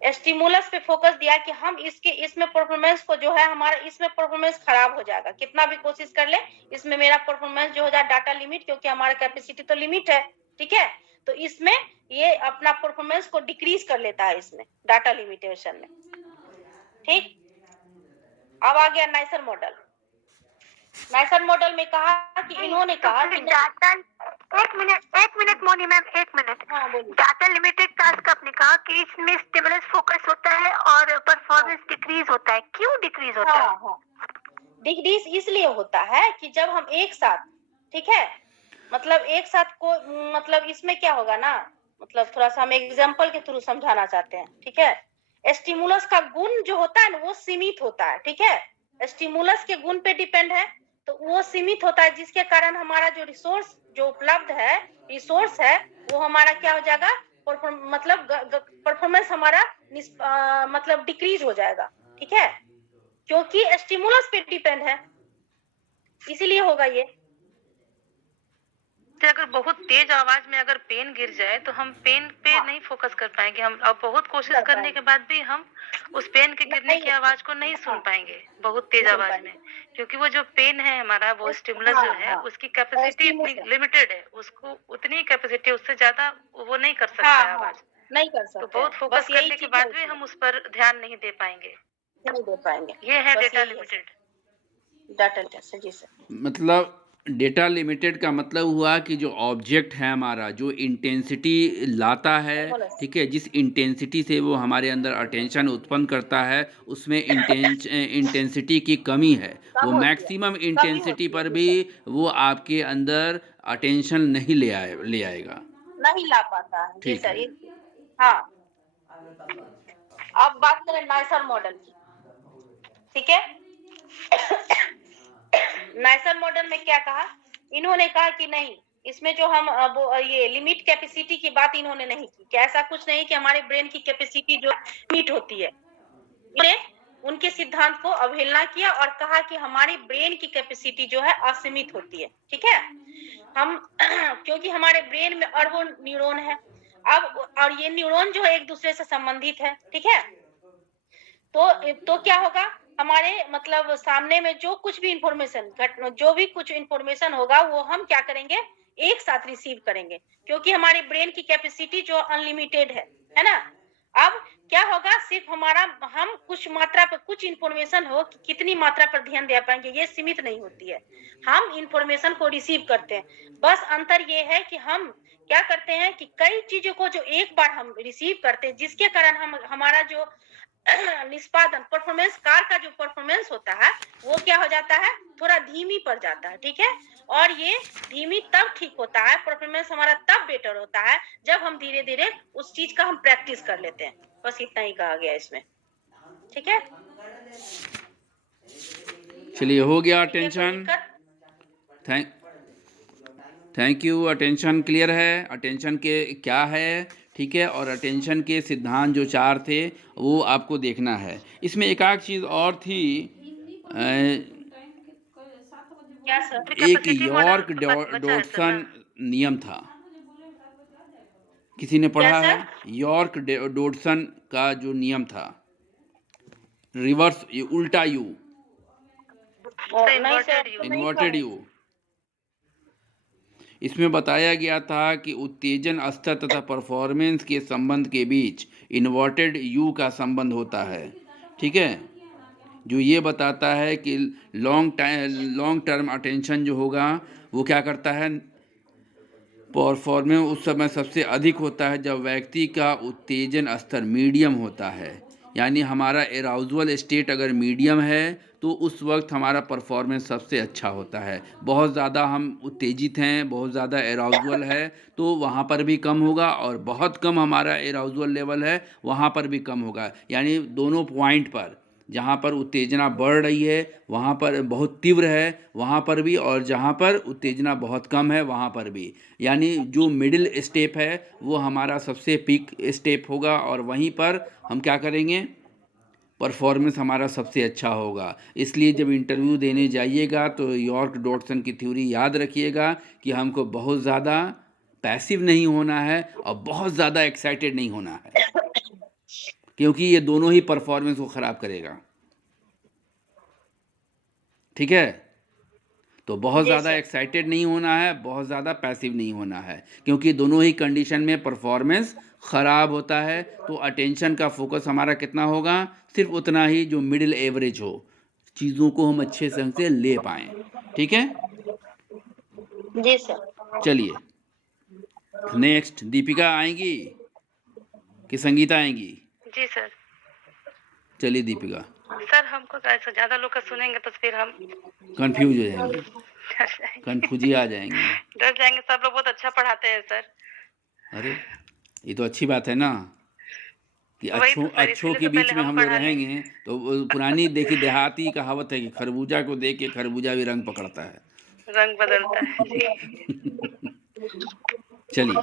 स्टिमुलस पे फोकस दिया कि हम इसमें परफॉर्मेंस को जो है हमारा इसमें परफॉर्मेंस खराब हो जाएगा, कितना भी कोशिश कर ले इसमें मेरा परफॉर्मेंस जो हो जाए डाटा लिमिट, क्योंकि हमारा कैपेसिटी तो लिमिट है, ठीक है। तो इसमें ये अपना परफॉर्मेंस को डिक्रीज कर लेता है इसमें डाटा लिमिटेशन में, ठीक। अब आ गया नाइसर मॉडल। नाइसर मॉडल में कहा कि इन्होंने कहा कि डाटा, एक मिनट मोनी मैम, एक मिनट। हाँ बोलिए। डाटा लिमिटेड टास्क आपने कहा कि इसमें स्टिमुलस फोकस होता है और परफॉर्मेंस डिक्रीज होता है, क्यों डिक्रीज होता है? हाँ, डिक्रीज इसलिए होता है कि जब हम एक साथ, ठीक है, मतलब एक साथ को मतलब इसमें क्या होगा ना, मतलब थोड़ा सा हम एग्जांपल के थ्रू समझाना चाहते हैं, ठीक है। स्टिमुलस का गुण जो होता है ना वो सीमित होता है, ठीक है। स्टिमुलस के गुण पे डिपेंड है, तो वो सीमित होता है, जिसके कारण हमारा जो रिसोर्स जो उपलब्ध है, रिसोर्स है, वो हमारा क्या हो जाएगा, मतलब परफॉर्मेंस हमारा मतलब डिक्रीज हो जाएगा, ठीक है, क्योंकि स्टिमुलस पे डिपेंड है, इसीलिए होगा ये। तो अगर बहुत तेज आवाज में अगर पेन गिर जाए तो हम पेन पे नहीं फोकस कर पाएंगे, हम अब बहुत कोशिश करने के बाद भी हम उस पेन के गिरने की आवाज को नहीं सुन पाएंगे बहुत तेज आवाज में, क्योंकि वो जो पेन है हमारा, वो स्टिमुलस जो है उसकी कैपेसिटी इतनी लिमिटेड है, उसको उतनी कैपेसिटी, उससे ज्यादा वो नहीं कर सकता है आवाज, नहीं कर सकते। तो बहुत फोकस करने के बाद भी हम उस पर ध्यान नहीं दे पाएंगे, नहीं दे पाएंगे। ये है डेटा लिमिटेड। डाटा लिमिटेड, जी सर। मतलब डेटा लिमिटेड का मतलब हुआ कि जो ऑब्जेक्ट है हमारा, जो इंटेंसिटी लाता है, ठीक है, जिस इंटेंसिटी से वो हमारे अंदर अटेंशन उत्पन्न करता है, उसमें इंटेंसिटी की कमी है, वो मैक्सिमम इंटेंसिटी पर भी वो आपके अंदर अटेंशन नहीं ले आएगा, नहीं ला पाता है, जी ठीक सर। है। हाँ, अब बात करें नाइसर मॉडल की, ठीक है। नाइसर मॉडल में क्या कहा, इन्होंने कहा कि नहीं, इसमें जो हम ये लिमिट कैपेसिटी की बात इन्होंने नहीं की, कि ऐसा कुछ नहीं कि हमारे ब्रेन की कैपेसिटी जो लिमिट होती है, इन्होंने उनके सिद्धांत को अवहेलना किया और कहा कि हमारी ब्रेन की कैपेसिटी जो है असीमित होती है, ठीक है। हम क्योंकि हमारे ब्रेन में अरबों न्यूरॉन है, अब और ये न्यूरॉन जो है एक दूसरे से संबंधित है, ठीक है। तो क्या होगा, हमारे मतलब सामने में जो कुछ भी इंफॉर्मेशन, जो भी कुछ इंफॉर्मेशन होगा वो हम क्या करेंगे, एक साथ रिसीव करेंगे, क्योंकि हमारे ब्रेन की कैपेसिटी जो अनलिमिटेड है ना। अब क्या होगा, सिर्फ हमारा हम कुछ मात्रा पर कुछ इंफॉर्मेशन हो, कितनी मात्रा पर ध्यान दे पाएंगे, ये सीमित नहीं होती है, हम इंफॉर्मेशन को रिसीव करते हैं। बस अंतर ये है कि हम क्या करते हैं कि कई चीजों को जो एक बार हम रिसीव करते हैं, जिसके कारण हम हमारा जो निष्पादन परफॉर्मेंस, कार का जो परफॉर्मेंस होता है वो क्या हो जाता है, थोड़ा धीमी पड़ जाता है, ठीक है। और ये धीमी तब ठीक होता है, परफॉर्मेंस हमारा तब बेटर होता है जब हम धीरे धीरे उस चीज का हम प्रैक्टिस कर लेते हैं। बस इतना ही कहा गया इसमें, ठीक है। चलिए, हो गया attention. Thank you. Attention clear है, अटेंशन के क्या है, ठीक है, और अटेंशन के सिद्धांत जो 4 थे वो आपको देखना है। इसमें एक आध चीज़ और थी, क्या सर? एक यॉर्क डॉडसन नियम था, किसी ने पढ़ा है? यॉर्क डॉडसन का जो नियम था, रिवर्स, उल्टा यू, इन्वर्टेड यू। इसमें बताया गया था कि उत्तेजन स्तर तथा परफॉर्मेंस के संबंध के बीच इन्वर्टेड यू का संबंध होता है, ठीक है, जो ये बताता है कि लॉन्ग टर्म अटेंशन जो होगा वो क्या करता है, परफॉर्मेंस उस समय सबसे अधिक होता है जब व्यक्ति का उत्तेजन स्तर मीडियम होता है, यानी हमारा एराउजल स्टेट अगर मीडियम है तो उस वक्त हमारा परफॉर्मेंस सबसे अच्छा होता है। बहुत ज़्यादा हम उत्तेजित हैं, बहुत ज़्यादा एराउजल है तो वहाँ पर भी कम होगा, और बहुत कम हमारा एराउजल लेवल है वहाँ पर भी कम होगा। यानी दोनों पॉइंट पर, जहाँ पर उत्तेजना बढ़ रही है वहाँ पर बहुत तीव्र है वहाँ पर भी, और जहाँ पर उत्तेजना बहुत कम है वहाँ पर भी, यानी जो मिडिल स्टेप है वो हमारा सबसे पीक स्टेप होगा, और वहीं पर हम क्या करेंगे, परफॉर्मेंस हमारा सबसे अच्छा होगा। इसलिए जब इंटरव्यू देने जाइएगा तो यॉर्क डॉडसन की थ्योरी याद रखिएगा कि हमको बहुत ज़्यादा पैसिव नहीं होना है और बहुत ज़्यादा एक्साइटेड नहीं होना है, क्योंकि ये दोनों ही परफॉर्मेंस को ख़राब करेगा। ठीक है? तो बहुत जी ज़्यादा सर। एक्साइटेड नहीं होना है, बहुत ज़्यादा पैसिव नहीं होना है, क्योंकि दोनों ही कंडीशन में परफॉर्मेंस ख़राब होता है। तो अटेंशन का फोकस हमारा कितना होगा? सिर्फ उतना ही जो मिडिल एवरेज हो, चीज़ों को हम अच्छे ढंग से ले पाएँ। ठीक है? जी सर। चलिए नेक्स्ट दीपिका आएंगी कि संगीता आएंगी? जी सर। चलिए दीपिका। सर हमको ऐसा ज्यादा लोग का सुनेंगे तो फिर हम कंफ्यूज हो जाएंगी, डर जाएंगे। कन्फ्यूजी आ जाएंगी। डर जाएंगे। सब लोग बहुत अच्छा पढ़ाते हैं सर। अरे ये तो अच्छी बात है ना, कि वही तो सर, अच्छों इसलिए के तो बीच पहले में हम हम लोग पढ़ा लें। रहेंगे। तो वो पुरानी देखी देहाती कहावत है कि खरबूजा को देख के खरबूजा भी रंग पकड़ता है। रंग बदलता है जी। चलिए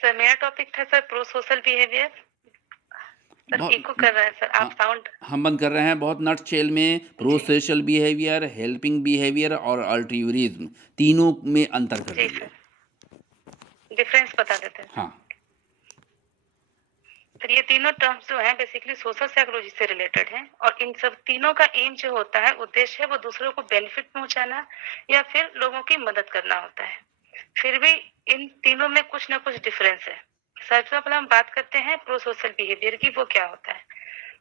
सर मेरा टॉपिक था sir pro social behaviour. Sir echo कर रहा है सर, आप साउंड। हम बंद कर रहे हैं। बहुत नट शेल में pro social behaviour, helping behaviour और अल्ट्रूरिज्म तीनों में अंतर कर जी दीजिए। सर डिफरेंस बता देते हैं। हाँ सर ये तीनों टर्म्स जो हैं बेसिकली सोशल साइकोलॉजी से रिलेटेड हैं, और इन सब तीनों का एम जो होता है, उद्देश्य है वो दूसरों को बेनिफिट पहुंचाना या फिर लोगों की मदद करना होता है। फिर भी इन तीनों में कुछ ना कुछ डिफरेंस है। सबसे पहले हम बात करते हैं प्रो सोशल बिहेवियर की, वो क्या होता है।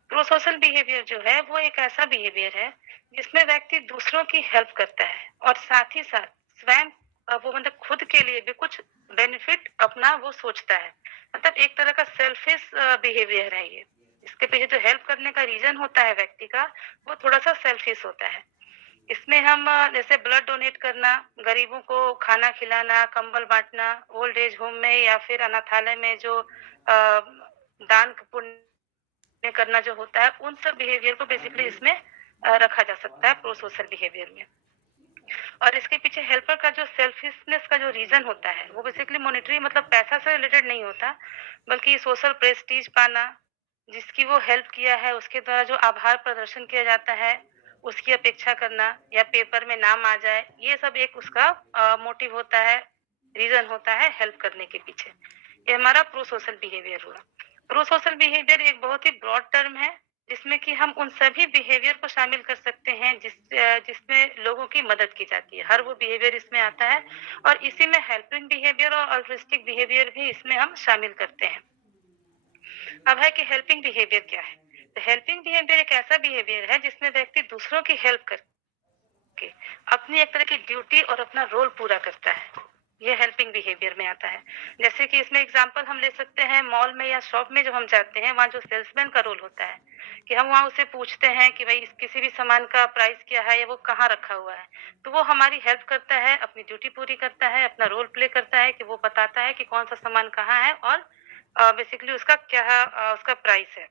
प्रो सोशल बिहेवियर जो है वो एक ऐसा बिहेवियर है जिसमें व्यक्ति दूसरों की हेल्प करता है और साथ ही साथ स्वयं वो मतलब खुद के लिए भी कुछ बेनिफिट अपना वो सोचता है। मतलब एक तरह का सेल्फिश बिहेवियर है ये। इसके पीछे जो हेल्प करने का रीजन होता है व्यक्ति का, वो थोड़ा सा सेल्फिश होता है। इसमें हम जैसे ब्लड डोनेट करना, गरीबों को खाना खिलाना, कंबल बांटना, ओल्ड एज होम में या फिर अनाथालय में जो दान पुण्य करना जो होता है, उन सब बिहेवियर को बेसिकली इसमें रखा जा सकता है प्रो सोशल बिहेवियर में। और इसके पीछे हेल्पर का जो सेल्फिशनेस का जो रीजन होता है वो बेसिकली मॉनेटरी मतलब पैसा से रिलेटेड नहीं होता, बल्कि सोशल प्रेस्टीज पाना, जिसकी वो हेल्प किया है उसके द्वारा जो आभार प्रदर्शन किया जाता है उसकी अपेक्षा करना, या पेपर में नाम आ जाए, ये सब एक उसका मोटिव होता है, रीजन होता है हेल्प करने के पीछे। ये हमारा प्रो सोशल बिहेवियर हुआ। प्रो सोशल बिहेवियर एक बहुत ही ब्रॉड टर्म है जिसमें कि हम उन सभी बिहेवियर को शामिल कर सकते हैं जिसमें लोगों की मदद की जाती है। हर वो बिहेवियर इसमें आता है, और इसी में हेल्पिंग बिहेवियर और अल्ट्रुइस्टिक बिहेवियर भी इसमें हम शामिल करते हैं। अब है कि हेल्पिंग बिहेवियर क्या है। तो हेल्पिंग बिहेवियर एक ऐसा बिहेवियर है जिसमें व्यक्ति दूसरों की हेल्प करके अपनी एक तरह की ड्यूटी और अपना रोल पूरा करता है। ये हेल्पिंग बिहेवियर में आता है। जैसे कि इसमें एग्जांपल हम ले सकते हैं, मॉल में या शॉप में जब हम जाते हैं, वहाँ जो सेल्समैन का रोल होता है कि हम वहाँ उसे पूछते हैं कि भाई किसी भी सामान का प्राइस क्या है या वो कहाँ रखा हुआ है, तो वो हमारी हेल्प करता है, अपनी ड्यूटी पूरी करता है, अपना रोल प्ले करता है कि वो बताता है कि कौन सा सामान कहाँ है और बेसिकली उसका क्या उसका प्राइस है।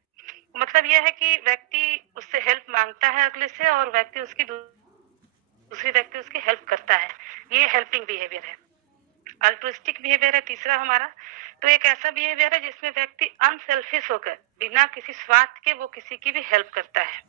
मतलब यह है कि व्यक्ति उससे हेल्प मांगता है अगले से, और व्यक्ति उसकी दूसरी व्यक्ति उसकी हेल्प करता है। ये हेल्पिंग बिहेवियर है। अल्ट्रुइस्टिक बिहेवियर है तीसरा हमारा। तो एक ऐसा बिहेवियर है जिसमें व्यक्ति अनसेल्फिश होकर बिना किसी स्वार्थ के वो किसी की भी हेल्प करता है।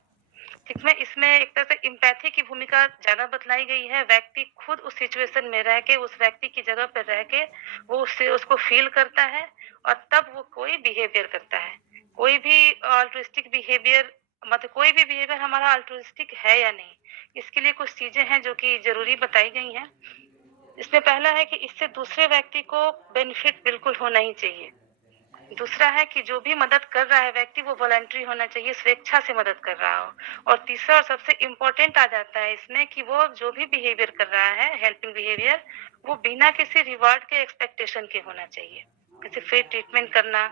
इसमें एक तरह से इम्पैथी की भूमिका ज्यादा बतलाई गई है। व्यक्ति खुद उस सिचुएशन में रह के, उस व्यक्ति की जगह पर रह के वो उसको फील करता है और तब वो कोई बिहेवियर करता है। कोई भी अल्ट्रुइस्टिक बिहेवियर मतलब कोई भी बिहेवियर हमारा अल्ट्रुइस्टिक है या नहीं, इसके लिए कुछ चीजें हैं जो कि जरूरी बताई गई हैं। इसमें पहला है कि इससे दूसरे व्यक्ति को बेनिफिट बिल्कुल होना ही चाहिए। दूसरा है कि जो भी मदद कर रहा है व्यक्ति वो वॉलंटरी होना चाहिए, स्वेच्छा से मदद कर रहा हो। और तीसरा और सबसे इम्पोर्टेंट आ जाता है इसमें कि वो जो भी बिहेवियर कर रहा है हेल्पिंग बिहेवियर, वो बिना किसी रिवार्ड के एक्सपेक्टेशन के होना चाहिए। जैसे फ्री ट्रीटमेंट करना,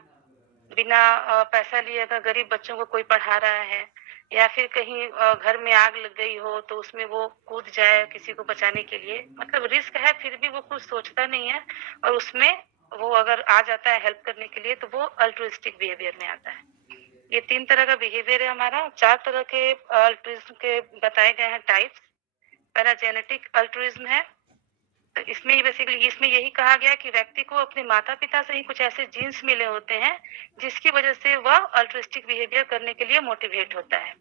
बिना पैसा लिए अगर गरीब बच्चों को कोई पढ़ा रहा है, या फिर कहीं घर में आग लग गई हो तो उसमें वो कूद जाए किसी को बचाने के लिए, मतलब रिस्क है फिर भी वो कुछ सोचता नहीं है, और उसमें वो अगर आ जाता है हेल्प करने के लिए तो वो अल्ट्रुइस्टिक बिहेवियर में आता है। ये 3 तरह का बिहेवियर है हमारा। 4 तरह के अल्ट्रुइज्म के बताए गए हैं टाइप्स। पहला जेनेटिक अल्ट्रुइज्म है। तो इसमें बेसिकली इसमें यही कहा गया कि व्यक्ति को अपने माता पिता से ही कुछ ऐसे जीन्स मिले होते हैं जिसकी वजह से वह अल्ट्रुइस्टिक बिहेवियर करने के लिए मोटिवेट होता है।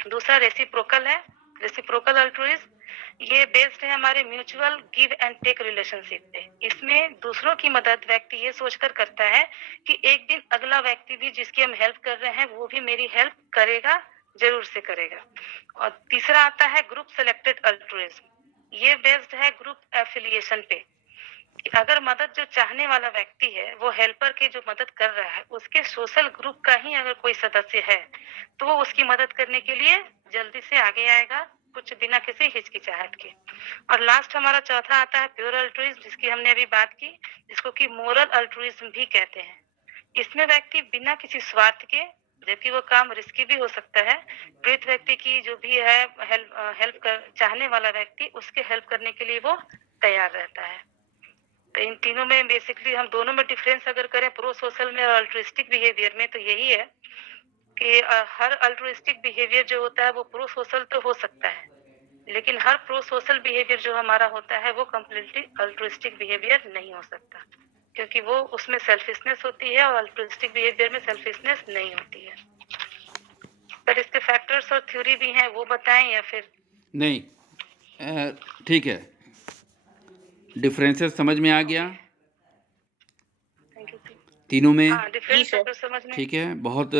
दूसरा रेसिप्रोकल है। रेसिप्रोकल अल्ट्रुइज्म ये बेस्ड है हमारे mutual give and take relationship पे। इसमें दूसरों की मदद व्यक्ति ये सोचकर करता है कि एक दिन अगला व्यक्ति भी जिसकी हम हेल्प कर रहे हैं वो भी मेरी हेल्प करेगा, जरूर से करेगा। और तीसरा आता है ग्रुप सेलेक्टेड अल्ट्रुइज्म। ये बेस्ड है ग्रुप एफिलिएशन पे कि अगर मदद जो चाहने वाला व्यक्ति है वो हेल्पर की जो मदद कर रहा है उसके सोशल ग्रुप का ही अगर कोई सदस्य है तो वो उसकी मदद करने के लिए जल्दी से आगे आएगा, कुछ बिना किसी हिचकिचाहट के। और लास्ट हमारा चौथा आता है प्योर अल्ट्रुइज्म, जिसकी हमने अभी बात की, जिसको कि मोरल अल्ट्रुइज्म भी कहते हैं। इसमें व्यक्ति बिना किसी स्वार्थ के, जबकि वो काम रिस्की भी हो सकता है, पीड़ित व्यक्ति की जो भी है हेल्प कर चाहने वाला व्यक्ति उसके हेल्प करने के लिए वो तैयार रहता है। तो इन तीनों में बेसिकली हम दोनों में डिफरेंस अगर करें प्रो सोशल में और अल्ट्रुइस्टिक बिहेवियर में, तो यही है कि हर अल्ट्रुइस्टिक बिहेवियर जो होता है वो प्रो सोशल तो हो सकता है, लेकिन हर प्रो सोशल बिहेवियर जो हमारा होता है वो कम्प्लीटली अल्ट्रुइस्टिक बिहेवियर नहीं हो सकता, क्योंकि वो उसमें सेल्फिशनेस होती है और अल्ट्रुइस्टिक बिहेवियर में सेल्फिशनेस नहीं होती है। पर इसके फैक्टर्स और थ्योरी भी हैं, वो बताएं या फिर नहीं? ठीक है, डिफरेंसेस समझ में आ गया तीनों में? हाँ, डिफरेंस समझ में। ठीक है, बहुत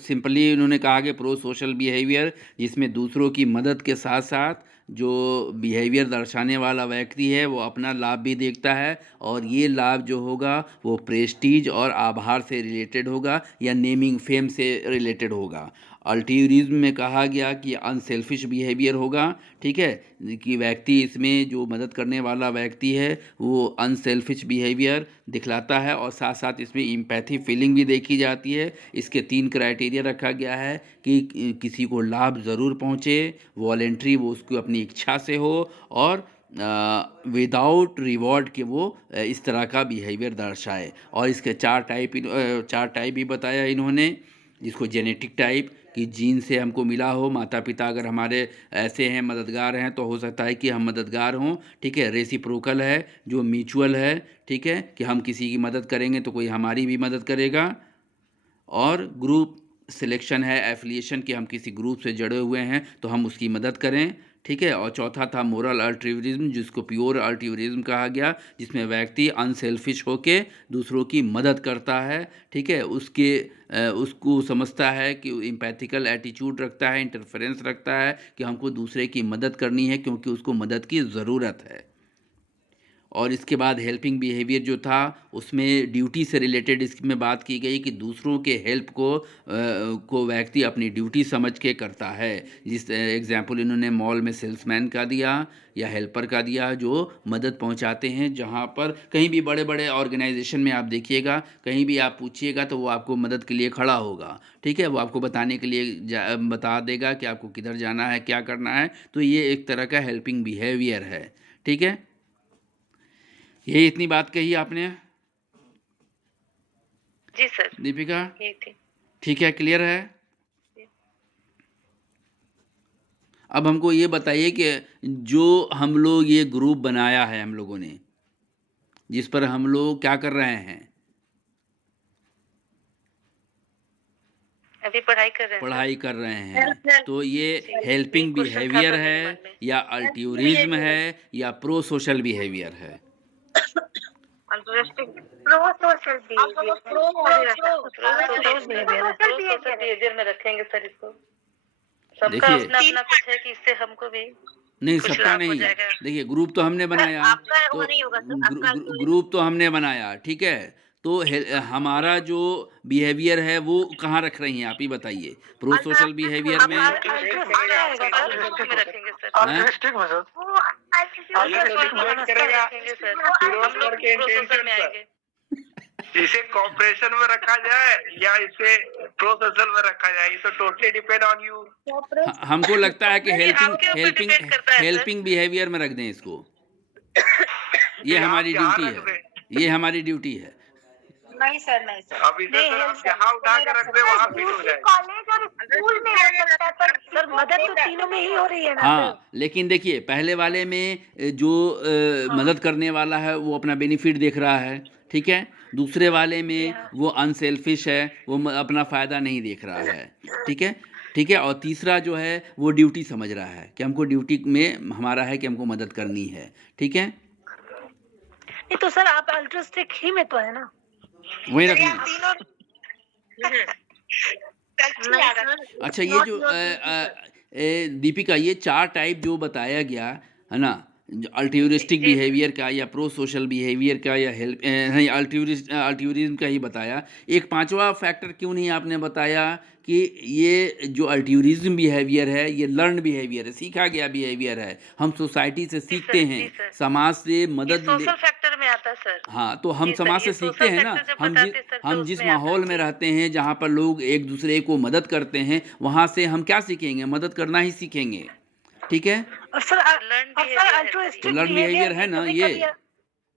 सिंपली उन्होंने कहा कि प्रो सोशल बिहेवियर जिसमें दूसरों की मदद के साथ साथ जो बिहेवियर दर्शाने वाला व्यक्ति है वो अपना लाभ भी देखता है, और ये लाभ जो होगा वो प्रेस्टीज और आभार से रिलेटेड होगा या नेमिंग फेम से रिलेटेड होगा। अल्ट्रुइज्म में कहा गया कि अनसेल्फिश बिहेवियर होगा, ठीक है, कि व्यक्ति इसमें जो मदद करने वाला व्यक्ति है वो अनसेल्फिश बिहेवियर दिखलाता है, और साथ साथ इसमें एम्पैथी फीलिंग भी देखी जाती है। इसके 3 क्राइटेरिया रखा गया है कि किसी को लाभ ज़रूर पहुँचे, वॉलेंट्री वो उसको अपनी इच्छा से हो, और विदाउट रिवॉर्ड के वो इस तरह का बिहेवियर दर्शाए। और इसके 4 टाइप भी बताया इन्होंने, जिसको जेनेटिक टाइप कि जीन से हमको मिला हो, माता पिता अगर हमारे ऐसे हैं, मददगार हैं, तो हो सकता है कि हम मददगार हों, ठीक है। रेसिप्रोकल है जो म्यूचुअल है, ठीक है, कि हम किसी की मदद करेंगे तो कोई हमारी भी मदद करेगा। और ग्रुप सिलेक्शन है, एफिलिएशन, कि हम किसी ग्रुप से जुड़े हुए हैं तो हम उसकी मदद करें, ठीक है। और चौथा था मोरल अल्ट्रुइज्म, जिसको प्योर अल्ट्रुइज्म कहा गया, जिसमें व्यक्ति अनसेल्फिश होके दूसरों की मदद करता है, ठीक है, उसको समझता है कि एम्पैथिकल एटीट्यूड रखता है, इंटरफेरेंस रखता है कि हमको दूसरे की मदद करनी है क्योंकि उसको मदद की ज़रूरत है। और इसके बाद हेल्पिंग बिहेवियर जो था उसमें ड्यूटी से रिलेटेड इसमें बात की गई कि दूसरों के हेल्प को व्यक्ति अपनी ड्यूटी समझ के करता है। जिस एग्जांपल इन्होंने मॉल में सेल्समैन का दिया या हेल्पर का दिया जो मदद पहुंचाते हैं, जहां पर कहीं भी बड़े बड़े ऑर्गेनाइजेशन में आप देखिएगा, कहीं भी आप पूछिएगा तो वो आपको मदद के लिए खड़ा होगा, ठीक है, वो आपको बताने के लिए बता देगा कि आपको किधर जाना है, क्या करना है। तो ये एक तरह का हेल्पिंग बिहेवियर है, ठीक है। ये इतनी बात कही आपने जी सर, दीपिका? ये थी। ठीक है, क्लियर है? अब हमको ये बताइए कि जो हम लोग ये ग्रुप बनाया है हम लोगों ने, जिस पर हम लोग क्या कर रहे हैं, अभी पढ़ाई कर रहे हैं। पढ़ाई कर रहे हैं, तो ये हेल्पिंग बिहेवियर है या अल्ट्रुइज्म है या प्रो सोशल बिहेवियर है? प्रो सोशल बिहेवियर में रखेंगे सर इसको। सबका देखिए, अपना अपना कुछ है कि इससे हमको भी नहीं, कुछ सबका लाभ हो नहीं। जाएगा। देखिए, ग्रुप तो हमने बनाया, तो ग्रुप तो हमने बनाया, ठीक है। तो हमारा जो बिहेवियर है वो कहाँ रख रही हैं आप ही बताइए? प्रो सोशल बिहेवियर में? रखेंगे सर। अल्ट्रुइस्टिक में सर, फिरोजपुर के इंटेंशन पर इसे कॉपरेशन में रखा जाए या इसे प्रो सोशल में रखा जाए, ये तो टोटली डिपेंड ऑन यू। हमको लगता है कि आपके ऊपर depend करता है, सर। हेल्पिंग बिहेवियर में रख दें इसको। ये हमारी ड्यूटी है, ये हमारी ड्यूटी है। नहीं सर, नहीं सर। अब इसे सर आप जहाँ उठा के रख दे वहाँ फिट हो जाए। कॉलेज और स्कूल में हो सकता है, पर सर मदद तो तीनों में ही हो रही है ना। हाँ, लेकिन देखिए, पहले वाले में जो मदद करने वाला है वो अपना बेनिफिट देख रहा है, ठीक है। दूसरे वाले में वो अनसेल्फिश है, वो अपना फ़ायदा नहीं देख रहा है, ठीक है। ठीक है, और तीसरा जो है वो ड्यूटी समझ रहा है कि हमको ड्यूटी में हमारा है कि हमको मदद करनी है। ठीक है, नहीं तो सर आप अल्ट्रोस्टिक ही में तो है ना। वही सर, ये रखना। हम तीनों नहीं सर, अच्छा, ये not जो your duty, sir. दीपिका, ये 4 टाइप जो बताया गया है ना, अल्ट्यूरिस्टिक जी सर। बिहेवियर का या प्रो सोशल बिहेवियर का या हेल्प नहीं, अल्ट्यूरिज्म का ही बताया। एक 5वां फैक्टर क्यों नहीं आपने बताया कि ये जो अल्ट्यूरिज्म बिहेवियर है ये लर्न बिहेवियर है, सीखा गया बिहेवियर है, हम सोसाइटी से सीखते जी हैं, सर। समाज से ये मदद ले। सोशल फैक्टर में आता है सर। हाँ, तो हम जी सर, समाज से ये सीखते सोशल हैं ना, फैक्टर जब बताते हैं सर तो हम जिस उसमें आता है। माहौल में रहते हैं जहाँ पर लोग एक दूसरे को मदद करते हैं, वहाँ से हम क्या सीखेंगे? मदद करना ही सीखेंगे। ठीक है, और सर लर्न तो अल्ट्रोस्टिक लर्न बिहेवियर है ना ये।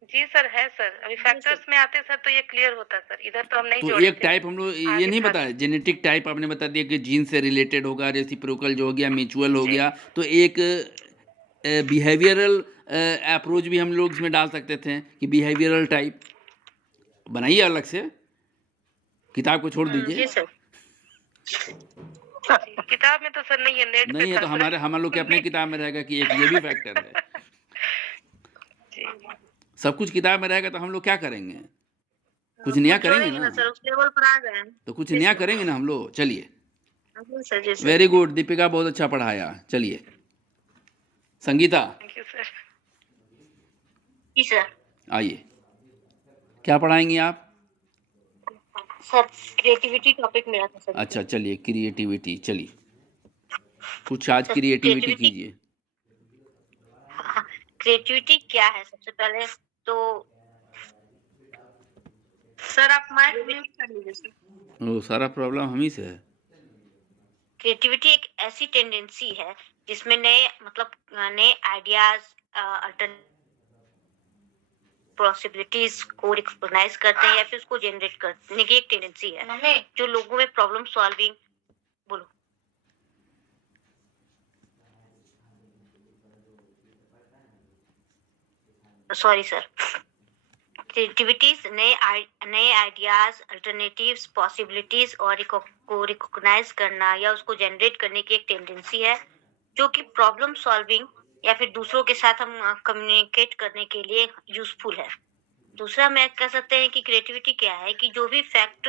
जी सर है सर। अभी फैक्टर्स में आते सर तो ये क्लियर होता सर, इधर तो हम नहीं तो जोड़े एक थे। टाइप हम लोग ये आगे नहीं था बताया, सर। जेनेटिक टाइप आपने बता दिया कि जीन से रिलेटेड होगा, रेसिप्रोकल जो हो गया, म्यूचुअल हो जी। गया। तो एक बिहेवियरल अप्रोच भी हम लोग इसमें डाल सकते थे कि बिहेवियरल टाइप बनाइए अलग से, किताब को छोड़ दीजिए। जी सर. जी, किताब में तो सर नहीं है, नेट पे नहीं है था तो सर। हम लोग के अपने किताब में रहेगा कि एक ये भी फैक्टर है। जी। सब कुछ किताब में रहेगा तो हम लोग क्या करेंगे? कुछ नया करेंगे ना, सर, उस लेवल पर आ गए हैं. तो कुछ नया करेंगे ना हम लोग। चलिए, जी सर, जी सर. वेरी गुड दीपिका, बहुत अच्छा पढ़ाया। चलिए संगीता, थैंक यू सर। जी सर. आइए, क्या पढ़ाएंगी आप? सर, क्रिएटिविटी टॉपिक मेरा था सर. अच्छा चलिए, क्रिएटिविटी, चलिए कुछ आज क्रिएटिविटी कीजिए। क्रिएटिविटी क्या है सबसे पहले तो सर आप माइक म्यूट कर लीजिए सर. वो सारा प्रॉब्लम हम ही से है। क्रिएटिविटी एक ऐसी टेंडेंसी है जिसमें नए मतलब नए आइडियाज पॉसिबिलिटीज को रिकॉग्नाइज करते हैं या फिर उसको जनरेट करने की एक टेंडेंसी है जो लोगों में प्रॉब्लम सॉल्विंग बोलो सॉरी सर क्रिएटिविटीज नए आइडियाज अल्टरनेटिव्स पॉसिबिलिटीज और को रिकॉग्नाइज करना या उसको जनरेट करने की एक टेंडेंसी है जो कि प्रॉब्लम सॉल्विंग या फिर दूसरों के साथ हम कम्युनिकेट करने के लिए यूजफुल है। दूसरा मैं कह सकते हैं कि क्रिएटिविटी क्या है कि जो भी फैक्ट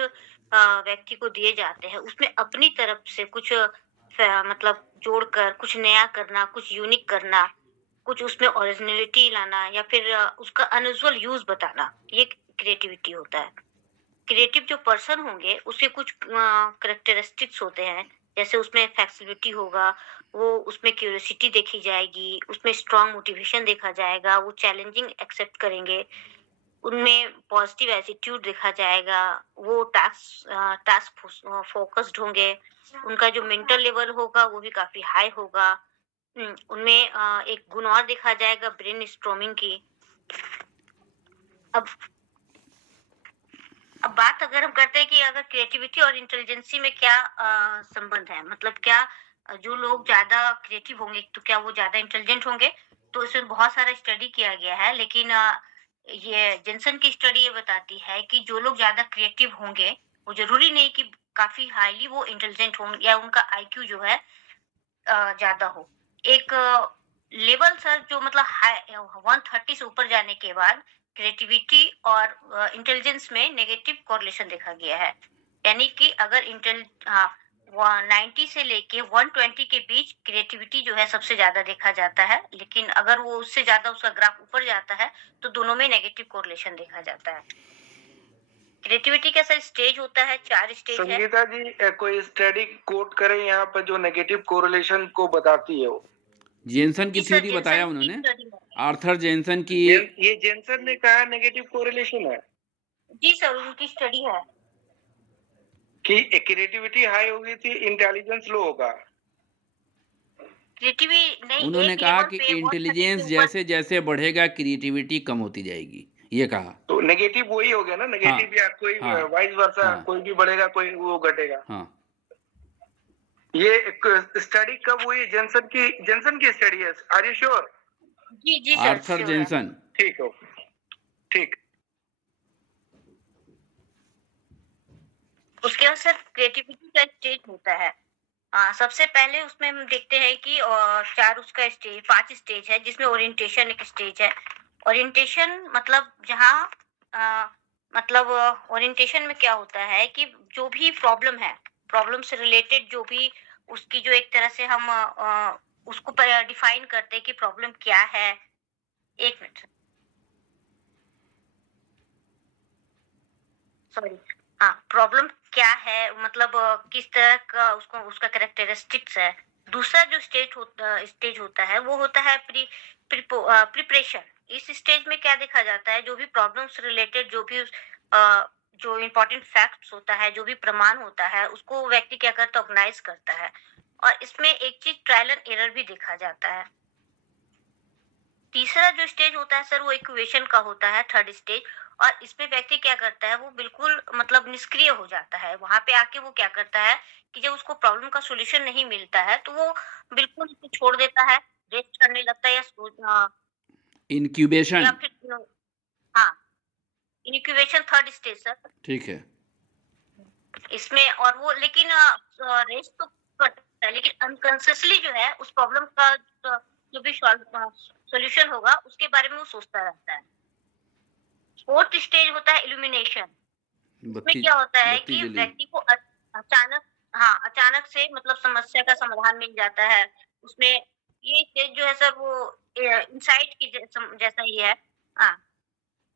व्यक्ति को दिए जाते हैं उसमें अपनी तरफ से कुछ मतलब जोड़कर कुछ नया करना, कुछ यूनिक करना, कुछ उसमें ओरिजिनलिटी लाना या फिर उसका अनयूजुअल यूज बताना, ये क्रिएटिविटी होता है। क्रिएटिव जो पर्सन होंगे उसके कुछ करेक्टरिस्टिक्स होते हैं, जैसे उसमें फ्लेक्सिबिलिटी होगा, वो उसमें क्यूरियोसिटी देखी जाएगी, उसमें स्ट्रांग मोटिवेशन देखा जाएगा, वो चैलेंजिंग एक्सेप्ट करेंगे, उनमें पॉजिटिव एटीट्यूड देखा जाएगा, वो टास्क फोकस्ड होंगे, उनका जो मेंटल लेवल होगा वो भी काफी हाई होगा। उनमें एक गुण और देखा जाएगा ब्रेन स्ट्रोमिंग की। अब बात अगर हम करते हैं कि अगर क्रिएटिविटी और इंटेलिजेंसी में क्या संबंध है, मतलब क्या जो लोग ज्यादा क्रिएटिव होंगे तो क्या वो ज्यादा इंटेलिजेंट होंगे, तो इसमें बहुत सारा स्टडी किया गया है, लेकिन ये जेनसन की स्टडी ये बताती है कि जो लोग ज्यादा क्रिएटिव होंगे वो जरूरी नहीं कि काफी हाईली वो इंटेलिजेंट होंगे या उनका आईक्यू जो है ज्यादा हो। एक लेवल सर जो मतलब 130 से ऊपर जाने के बाद क्रिएटिविटी और इंटेलिजेंस में नेगेटिव कोरिलेशन देखा गया है, यानी कि अगर 90 से लेके 120 के बीच क्रिएटिविटी जो है सबसे ज्यादा देखा जाता है, लेकिन अगर वो उससे ज्यादा उसका ग्राफ ऊपर जाता है तो दोनों में नेगेटिव कोरिलेशन देखा जाता है। क्रिएटिविटी का सर स्टेज होता है, 4 स्टेज है। संगीता जी कोई स्टडी कोट करें यहाँ पर जो नेगेटिव कोरिलेशन को बताती है वो? जेनसन की जी सर, थ्योरी बताया जेनसन की उन्होंने, study है। आर्थर जेनसन की। ये जेनसन ने कहा नेगेटिव कोरिलेशन है जी सर, उनकी स्टडी है कि क्रिएटिविटी हाई होगी थी इंटेलिजेंस लो होगा। क्रिएटिविटी नहीं, उन्होंने एक कहा लेवल कि पे 130 इंटेलिजेंस के ऊपर जैसे जैसे बढ़ेगा क्रिएटिविटी कम होती जाएगी, ये कहा। तो नेगेटिव वही हो गया ना, नेगेटिव या कोई हाँ, वाइस वर्सा, हाँ, कोई भी बढ़ेगा कोई वो घटेगा। हाँ, ये स्टडी कब हुई? जेनसन की स्टडी है, आर यू श्योर? जी सर, आर्थर sure है। जेनसन। ठीक हो, ठीक। उसके बाद सर क्रिएटिविटी का स्टेज होता है, सबसे पहले उसमें हम देखते हैं कि 4 उसका स्टेज 5 स्टेज है जिसमें ओरिएंटेशन एक स्टेज है। ओरिएंटेशन मतलब जहाँ मतलब ओरिएंटेशन में क्या होता है कि जो भी प्रॉब्लम है, प्रॉब्लम से रिलेटेड जो भी उसकी जो एक तरह से हम उसको डिफाइन करते हैं कि प्रॉब्लम क्या है। 1 मिनट सॉरी। हाँ, प्रॉब्लम क्या है मतलब किस तरह का उसको उसका कैरेक्टरिस्टिक्स है। दूसरा जो स्टेज होता है वो होता है प्रिपरेशन। इस स्टेज में क्या देखा जाता है जो भी प्रॉब्लम से रिलेटेड जो भी जो इम्पोर्टेंट फैक्ट्स होता है, जो भी प्रमाण होता है, उसको व्यक्ति क्या करता है ऑर्गेनाइज करता है। और इसमें एक चीज ट्रायल एंड एरर भी देखा जाता है। तीसरा जो स्टेज होता है सर वो इक्वेशन का होता है, थर्ड स्टेज। और इसमें व्यक्ति क्या करता है वो बिल्कुल मतलब निष्क्रिय हो जाता है। वहां पे आके वो क्या करता है कि जब उसको प्रॉब्लम का सॉल्यूशन नहीं मिलता है तो वो बिल्कुल इसे छोड़ देता है, रेस्ट करने लगता है या इंक्यूबेशन। या फिर हाँ, इनक्यूबेशन थर्ड स्टेज सर। ठीक है। इसमें और वो लेकिन रेस्ट तो करता है लेकिन अनकॉन्शियसली जो है उस प्रॉब्लम का जो भी सॉल्यूशन होगा उसके बारे में वो सोचता रहता है। फोर्थ स्टेज होता है इल्यूमिनेशन। इसमें बत्ती क्या होता है बत्ती कि जली। व्यक्ति को अचानक अचानक से मतलब समस्या का समाधान मिल जाता है। उसमें ये स्टेज जो है सर वो इंसाइट की जैसा ही है। हाँ,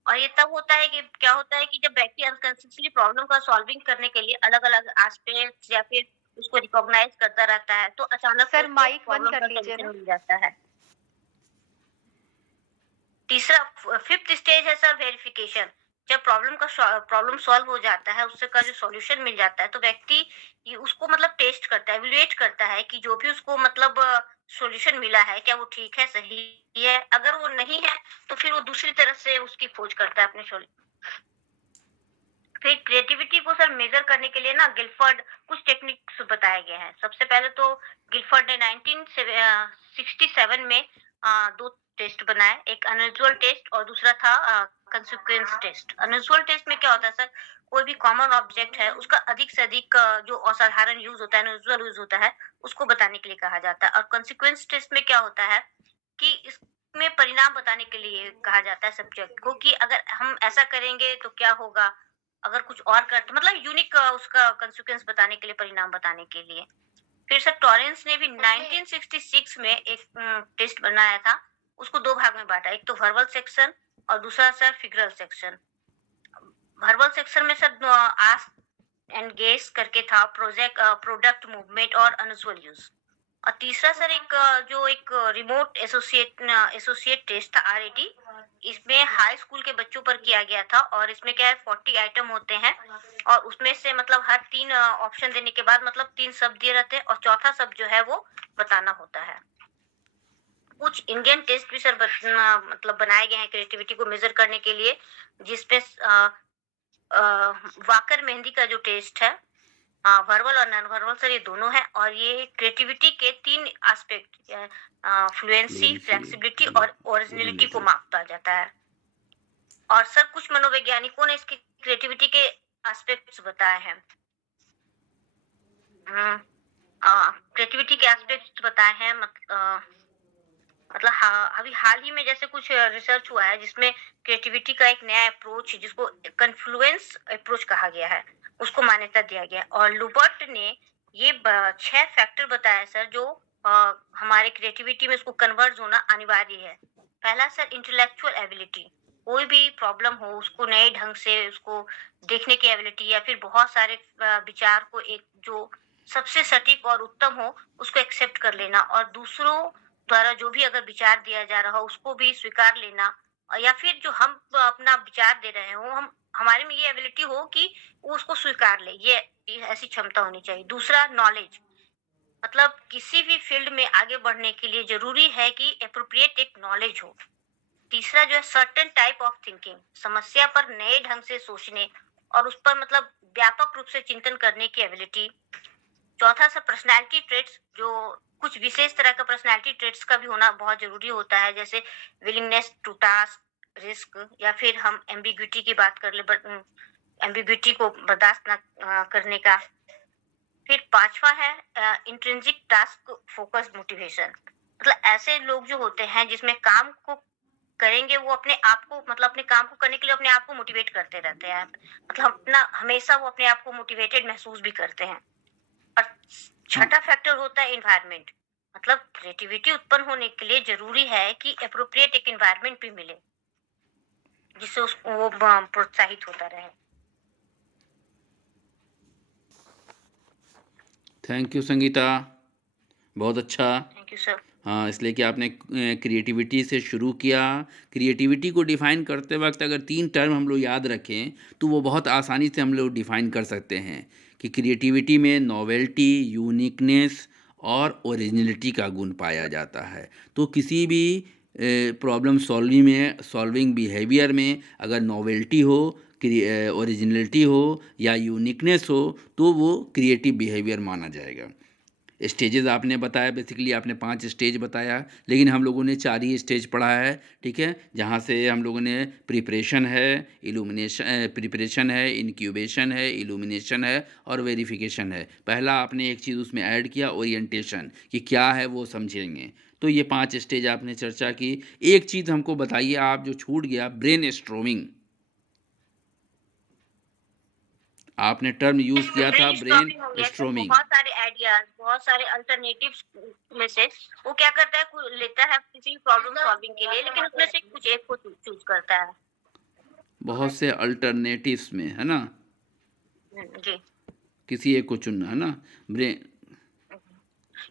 और ये तब होता है कि क्या होता है कि जब व्यक्ति अनकॉन्शियसली प्रॉब्लम का सॉल्विंग करने के लिए अलग-अलग एस्पेक्ट्स या फिर उसको रिकॉग्नाइज करता रहता है तो अचानक से सर उसको माइक बंद प्रॉब्लम कर का लीजिए सॉल्यूशन ना। मिल जाता है। तीसरा फिफ्थ स्टेज है सर वेरिफिकेशन। जब प्रॉब्लम सॉल्व हो जाता है उससे का जो सॉल्यूशन मिल जाता है तो व्यक्ति ये उसको मतलब टेस्ट करता है, इवैल्यूएट करता है कि जो भी उसको मतलब सॉल्यूशन मिला है क्या वो ठीक है, सही है। अगर वो नहीं है तो फिर वो दूसरी तरफ से उसकी खोज करता है अपने सॉल्यूशन। फिर क्रिएटिविटी को सर मेजर करने के लिए ना गिलफर्ड कुछ टेक्निक्स बताए गए हैं। सबसे पहले तो गिलफर्ड ने 1967 में 2 टेस्ट बनाए, एक अनयूजुअल टेस्ट और दूसरा था कंसीक्वेंस टेस्ट। अनयूजुअल टेस्ट में क्या होता है सर, कोई भी कॉमन ऑब्जेक्ट है उसका अधिक से अधिक जो असाधारण यूज होता है, अनयूजुअल यूज होता है, उसको बताने के लिए कहा जाता है। और कंसीक्वेंस टेस्ट में क्या होता है कि इसमें परिणाम बताने के लिए कहा जाता है सब्जेक्ट को कि अगर हम ऐसा करेंगे तो क्या होगा, अगर कुछ और कर मतलब यूनिक उसका कंसिक्वेंस बताने के लिए, परिणाम बताने के लिए। फिर सर टॉरेंस ने भी 1966 में एक टेस्ट बनाया था। उसको 2 भाग में बांटा, एक तो वर्बल सेक्शन और दूसरा sir figural section. Verbal section में सर आस्क एंड गेस करके था, प्रोडक्ट मूवमेंट और अनयूजुअल यूज। और तीसरा सर एक रिमोट एसोसिएट टेस्ट था, आरएटी। इसमें हाई स्कूल के बच्चों पर किया गया था और इसमें क्या है 40 आइटम होते हैं और उसमें से मतलब हर 3 ऑप्शन देने के बाद मतलब 3 शब्द दिए रहते हैं और चौथा शब्द जो है वो बताना होता है। कुछ इंडियन टेस्ट भी सर मतलब बनाए गए हैं क्रिएटिविटी को मेजर करने के लिए, जिसपे वाकर मेहंदी का जो टेस्ट है, वर्बल और नॉन वर्बल सर ये दोनों है और ये क्रिएटिविटी के 3 एस्पेक्ट फ्लुएंसी, फ्लेक्सिबिलिटी और ओरिजिनलिटी को मापता जाता है। और सर कुछ मनोवैज्ञानिकों ने इसकी क्रिएटिविटी के एस्पेक्ट्स बताए हैं। क्रिएटिविटी के एस्पेक्ट्स बताए हैं मतलब अभी हाल ही में जैसे कुछ रिसर्च हुआ है जिसमें क्रिएटिविटी का एक नया अप्रोच जिसको कन्फ्लुएंस अप्रोच कहा गया है उसको मान्यता दिया गया। और लुबर्ट ने ये 6 फैक्टर बताया सर जो हमारे क्रिएटिविटी में उसको कन्वर्ज होना अनिवार्य है। पहला सर इंटेलेक्चुअल एबिलिटी, कोई भी प्रॉब्लम हो उसको नए ढंग से उसको देखने की एबिलिटी या फिर बहुत सारे विचार को एक जो सबसे सटीक और उत्तम हो उसको एक्सेप्ट कर लेना और दूसरों द्वारा जो भी अगर विचार दिया जा रहा हो उसको भी स्वीकार लेना। या फिर जो हम अपना विचार दे रहे हो हम हमारे में ये एबिलिटी हो कि वो उसको स्वीकार ले, ये ऐसी क्षमता होनी चाहिए। दूसरा नॉलेज, मतलब किसी भी फील्ड में आगे बढ़ने के लिए जरूरी है कि एप्रोप्रिएट एक नॉलेज हो। तीसरा जो है सर्टेन टाइप ऑफ थिंकिंग, समस्या पर नए ढंग से सोचने और उस पर मतलब व्यापक रूप से चिंतन करने की एबिलिटी। चौथा सा पर्सनालिटी ट्रेट्स, जो कुछ विशेष तरह का पर्सनालिटी ट्रेट्स का भी होना बहुत जरूरी होता है, जैसे विलिंगनेस टू टास्क, रिस्क, या फिर हम एम्बिग्विटी की बात कर ले, एम्बिग्विटी को बर्दाश्त न करने का। फिर 5वां है इंट्रिंसिक टास्क फोकस्ड मोटिवेशन। मतलब ऐसे लोग जो होते हैं जिसमें काम को करेंगे वो अपने आप को मतलब अपने काम को करने के लिए अपने आप को मोटिवेट करते रहते हैं। मतलब अपना हमेशा वो अपने आप को मोटिवेटेड महसूस भी करते हैं। और हाँ, छठा फैक्टर होता है एनवायरनमेंट। मतलब क्रिएटिविटी उत्पन्न होने के लिए ज़रूरी है कि एप्रोप्रिएट एक एनवायरनमेंट भी मिले, जिससे उसको वो प्रोत्साहित होता रहे। थैंक यू संगीता, बहुत अच्छा। Thank you sir. हाँ, इसलिए कि आपने क्रिएटिविटी से शुरू किया। क्रिएटिविटी को डिफ़ाइन करते वक्त अगर 3 टर्म हम लोग याद रखें तो वो बहुत आसानी से हम लोग डिफ़ाइन कर सकते हैं कि क्रिएटिविटी में नॉवेल्टी, यूनिकनेस और ओरिजिनलिटी का गुण पाया जाता है। तो किसी भी प्रॉब्लम सॉल्विंग बिहेवियर में अगर नॉवेल्टी हो, ओरिजिनलिटी हो या यूनिकनेस हो तो वो क्रिएटिव बिहेवियर माना जाएगा। स्टेजेस आपने बताया, बेसिकली आपने 5 स्टेज बताया, लेकिन हम लोगों ने 4 ही स्टेज पढ़ा है, ठीक है। जहाँ से हम लोगों ने प्रिपरेशन है, इनक्यूबेशन है, इल्यूमिनेशन है और वेरिफिकेशन है। पहला आपने एक चीज़ उसमें ऐड किया, ओरिएंटेशन, कि क्या है वो समझेंगे। तो ये 5 स्टेज आपने चर्चा की। एक चीज़ हमको बताइए, आप जो छूट गया, ब्रेन स्ट्रोमिंग, आपने टर्म यूज़ किया था, ब्रेन ब्रेनस्टॉर्मिंग हो गया सर। स्ट्रोमिंग। बहुत सारे आइडियाज, बहुत सारे अल्टरनेटिव्स में से वो क्या करता है, लेता है किसी प्रॉब्लम सॉल्विंग के लिए, लेकिन उसमें से कुछ एक को चूज करता है। बहुत से अल्टरनेटिव्स में, है ना, जी। किसी एक को चुनना, है ना। ब्रेन,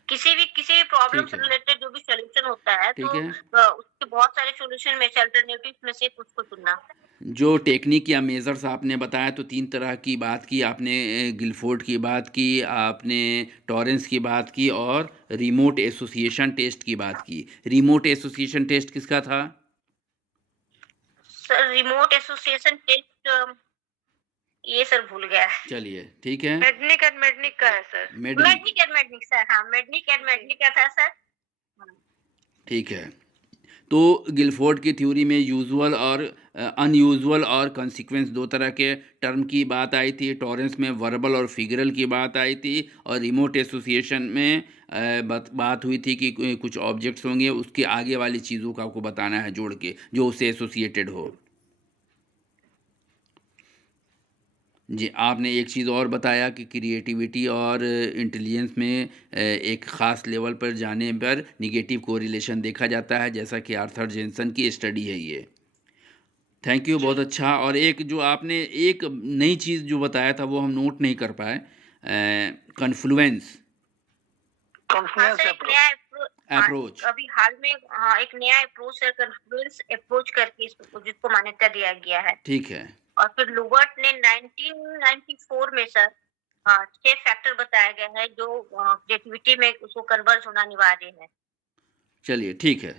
किसी भी प्रॉब्लम ठीक से है, रिलेटेड जो भी सॉल्यूशन होता है, तो ठीक है। उसके बहुत सारे सॉल्यूशन में से अल्टरनेटिव में से कुछ को चुनना। जो टेक्निक या मेजर्स आपने बताया, तो 3 तरह की बात की आपने, गिलफोर्ड की बात की आपने, टॉरेंस की बात की और रिमोट एसोसिएशन टेस्ट की बात की। रिमोट एसोसिएशन टेस्ट किसका था? सर रिमोट एसोसिएशन टेस्ट ये सर भूल गया। चलिए, ठीक है। मेडनिक एंड मेडनिक का है सर। मेडनिक, मेडनिक सर, हाँ मेडनिक का था सर। ठीक है। तो गिलफोर्ड की थ्योरी में यूजुअल और अनयूजुअल और कंसीक्वेंस 2 तरह के टर्म की बात आई थी। टॉरेंस में वर्बल और फिगरल की बात आई थी। और रिमोट एसोसिएशन में बात हुई थी कि कुछ ऑब्जेक्ट्स होंगे, उसके आगे वाली चीज़ों का आपको बताना है जोड़ के, जो उससे एसोसिएटेड हो। जी, आपने एक चीज़ और बताया कि क्रिएटिविटी और इंटेलिजेंस में एक ख़ास लेवल पर जाने पर निगेटिव कोरिलेशन देखा जाता है, जैसा कि आर्थर जेनसन की स्टडी है ये। थैंक यू, बहुत अच्छा। और एक जो आपने एक नई चीज़ जो बताया था वो हम नोट नहीं कर पाए, कन्फ्लुएंस हाँ सर, एक नया अप्रोच। अभी हाल में एक नया अप्रोच है, कन्फ्लुएंस अप्रोच करके जिसको मान्यता दिया गया है। ठीक है, और फिर लुबर्ट ने 1994 में सर 6 फैक्टर बताया गया है जो क्रिएटिविटी में उसको कन्वर्ज होना अनिवार्य है। चलिए, ठीक है।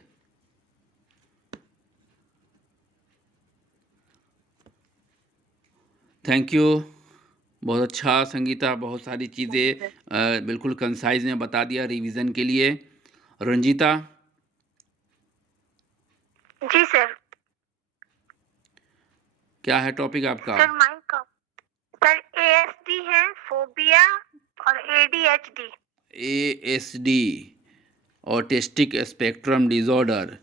थैंक यू, बहुत अच्छा संगीता, बहुत सारी चीज़ें बिल्कुल कंसाइज में बता दिया रिवीजन के लिए। रंजीता, जी सर। क्या है टॉपिक आपका? सर माइक का सर ASD है, फोबिया और ADHD। ASD, autistic spectrum disorder,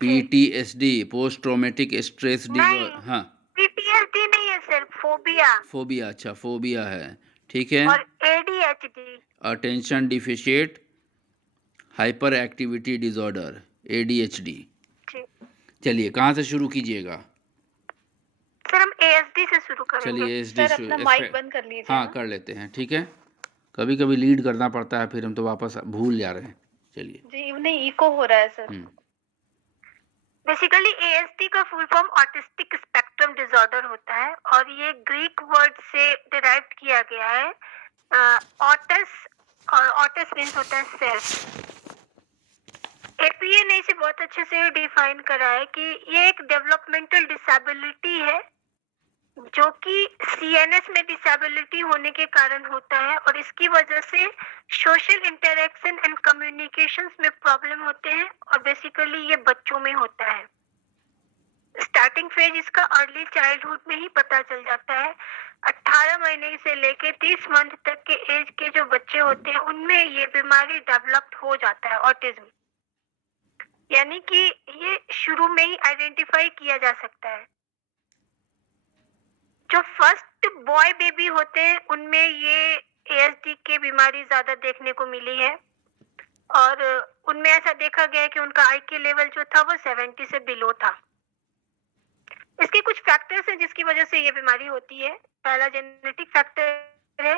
PTSD, post traumatic stress disorder. नहीं, हाँ, PTSD नहीं है सर, फोबिया। फोबिया, अच्छा फोबिया है, ठीक है। और ADHD। Attention deficit hyper activity disorder, ADHD। जी चलिए, कहाँ से शुरू कीजिएगा? सर, हम ASD से शुरू करेंगे। चलिए, ASD सर अपना माइक बंद कर लीजिए हाँ, ना। कर लेते हैं, ठीक है। कभी कभी लीड करना पड़ता है, फिर हम तो वापस भूल जा रहे हैं। चलिए। जी नहीं, इको हो रहा है सर। बेसिकली ASD का full form autistic spectrum disorder होता है और ये ग्रीक वर्ड से डिराइव किया गया है। ऑटस, और ऑटस मीन्स होता है सेल्फ। APA ने इसे बहुत अच्छे से डिफाइन करा है कि ये एक डेवलपमेंटल डिसेबिलिटी है जो कि CNS में डिसेबिलिटी होने के कारण होता है और इसकी वजह से सोशल इंटरेक्शन एंड कम्युनिकेशंस में प्रॉब्लम होते हैं और बेसिकली ये बच्चों में होता है। स्टार्टिंग फेज इसका अर्ली चाइल्डहुड में ही पता चल जाता है। 18 महीने से लेके 30 मंथ तक के एज के जो बच्चे होते हैं उनमें ये बीमारी डेवलप हो जाता है, ऑटिज्म। यानी कि ये शुरू में ही आइडेंटिफाई किया जा सकता है। जो फर्स्ट बॉय बेबी होते हैं उनमें ये एएसडी की बीमारी ज्यादा देखने को मिली है और उनमें ऐसा देखा गया है कि उनका आईक्यू लेवल जो था वो 70 से बिलो था। इसके कुछ फैक्टर्स हैं जिसकी वजह से ये बीमारी होती है। पहला जेनेटिक फैक्टर है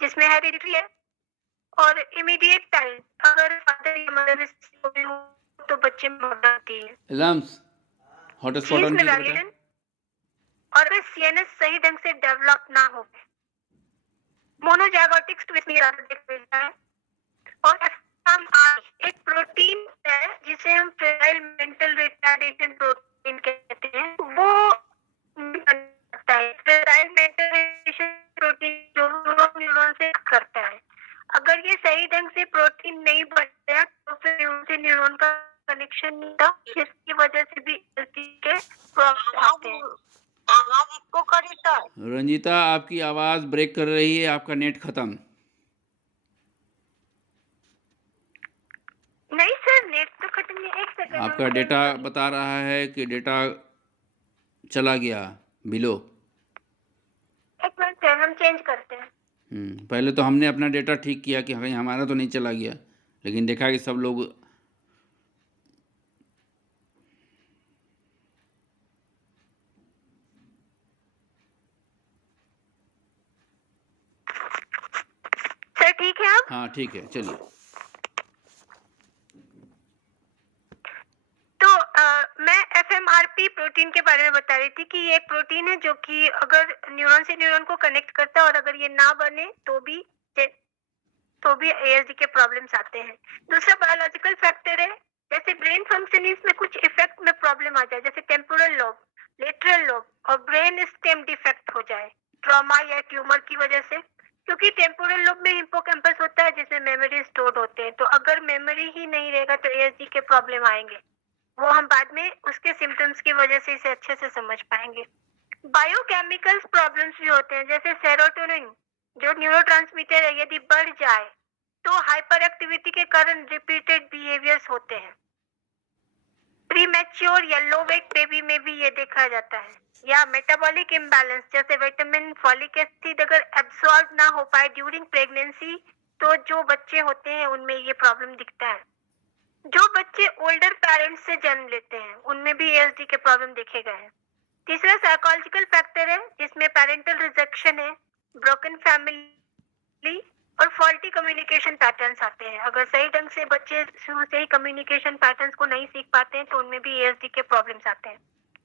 जिसमें हेरिडिटी है और इमीडिएट पेरेंट, अगर फादर या मदर तो बच्चे में मर जाती है। एग्जाम्स हॉटस्पॉट ऑन कीजिए बेटा। और अगर सीएनएस सही ढंग से डेवलप ना हो, मोनोजाइगोटिक ट्विस्ट में देख मिलता है। और एफएमआर एक प्रोटीन है जिसे हम फेराइल मेंटल रिटार्डेशन प्रोटीन कहते हैं, वो करता है। फेराइल मेंटल रिटार्डेशन प्रोटीन जो न्यूरॉन से करता है, अगर ये सही ढंग से प्रोटीन नहीं बढ़ता तो फिर न्यूरॉन से न्यूरॉन का कनेक्शन नहीं था, जिसकी वजह से भी के प्रॉब्लम आते हैं। आवाज इको करी तो रंजीता आपकी आवाज़ ब्रेक कर रही है, आपका नेट ख़त्म। नहीं सर, नेट तो खत्म नहीं। एक सेकंड, आपका डेटा बता रहा है कि डेटा चला गया बिलो। एक मिनट सर, हम चेंज करते हैं। पहले तो हमने अपना डेटा ठीक किया कि कहीं हमारा तो नहीं चला गया, लेकिन देखा कि सब लोग सर ठीक है अब? हाँ ठीक है, चलिए। तो मैं एफएमआरपी प्रोटीन के बारे में बता रही थी कि ये एक प्रोटीन है जो कि अगर न्यूरॉन से न्यूरॉन को कनेक्ट करता है और अगर ये ना बने तो भी एएसडी के प्रॉब्लम्स आते हैं। दूसरा बायोलॉजिकल फैक्टर है, जैसे ब्रेन फंक्शनिंग में कुछ इफेक्ट में प्रॉब्लम आ जाए, जैसे टेम्पोरल लोब, लेटरल लोब और ब्रेन स्टेम डिफेक्ट हो जाए ट्रॉमा या ट्यूमर की वजह से, क्योंकि टेम्पोरल लोब में हिप्पोकैम्पस होता है जिसमें मेमोरी स्टोर्ड होते हैं। तो अगर मेमोरी ही नहीं रहेगा तो एएसडी के प्रॉब्लम आएंगे। वो हम बाद में उसके सिम्टम्स की वजह से इसे अच्छे से समझ पाएंगे। बायोकेमिकल्स प्रॉब्लम्स भी होते हैं, जैसे सेरोटोनिन जो न्यूरोट्रांसमीटर है यदि बढ़ जाए तो हाइपर एक्टिविटी के कारण रिपीटेड बिहेवियर्स होते हैं। प्रीमैच्योर या लो वेट बेबी में भी ये देखा जाता है। या मेटाबॉलिक इम्बैलेंस, जैसे विटामिन फॉलिक एसिड अगर एब्सॉर्ब ना हो पाए ड्यूरिंग प्रेगनेंसी तो जो बच्चे होते हैं उनमें ये प्रॉब्लम दिखता है। जो बच्चे ओल्डर पेरेंट्स से जन्म लेते हैं उनमें भी एएसडी के प्रॉब्लम देखे गए हैं। तीसरा साइकोलॉजिकल फैक्टर है जिसमें पेरेंटल रिजेक्शन है, ब्रोकन फैमिली और फॉल्टी कम्युनिकेशन पैटर्न्स आते हैं। अगर सही ढंग से बच्चे शुरू से ही कम्युनिकेशन पैटर्न्स को नहीं सीख पाते हैं तो उनमें भी एएसडी के प्रॉब्लम्स आते हैं।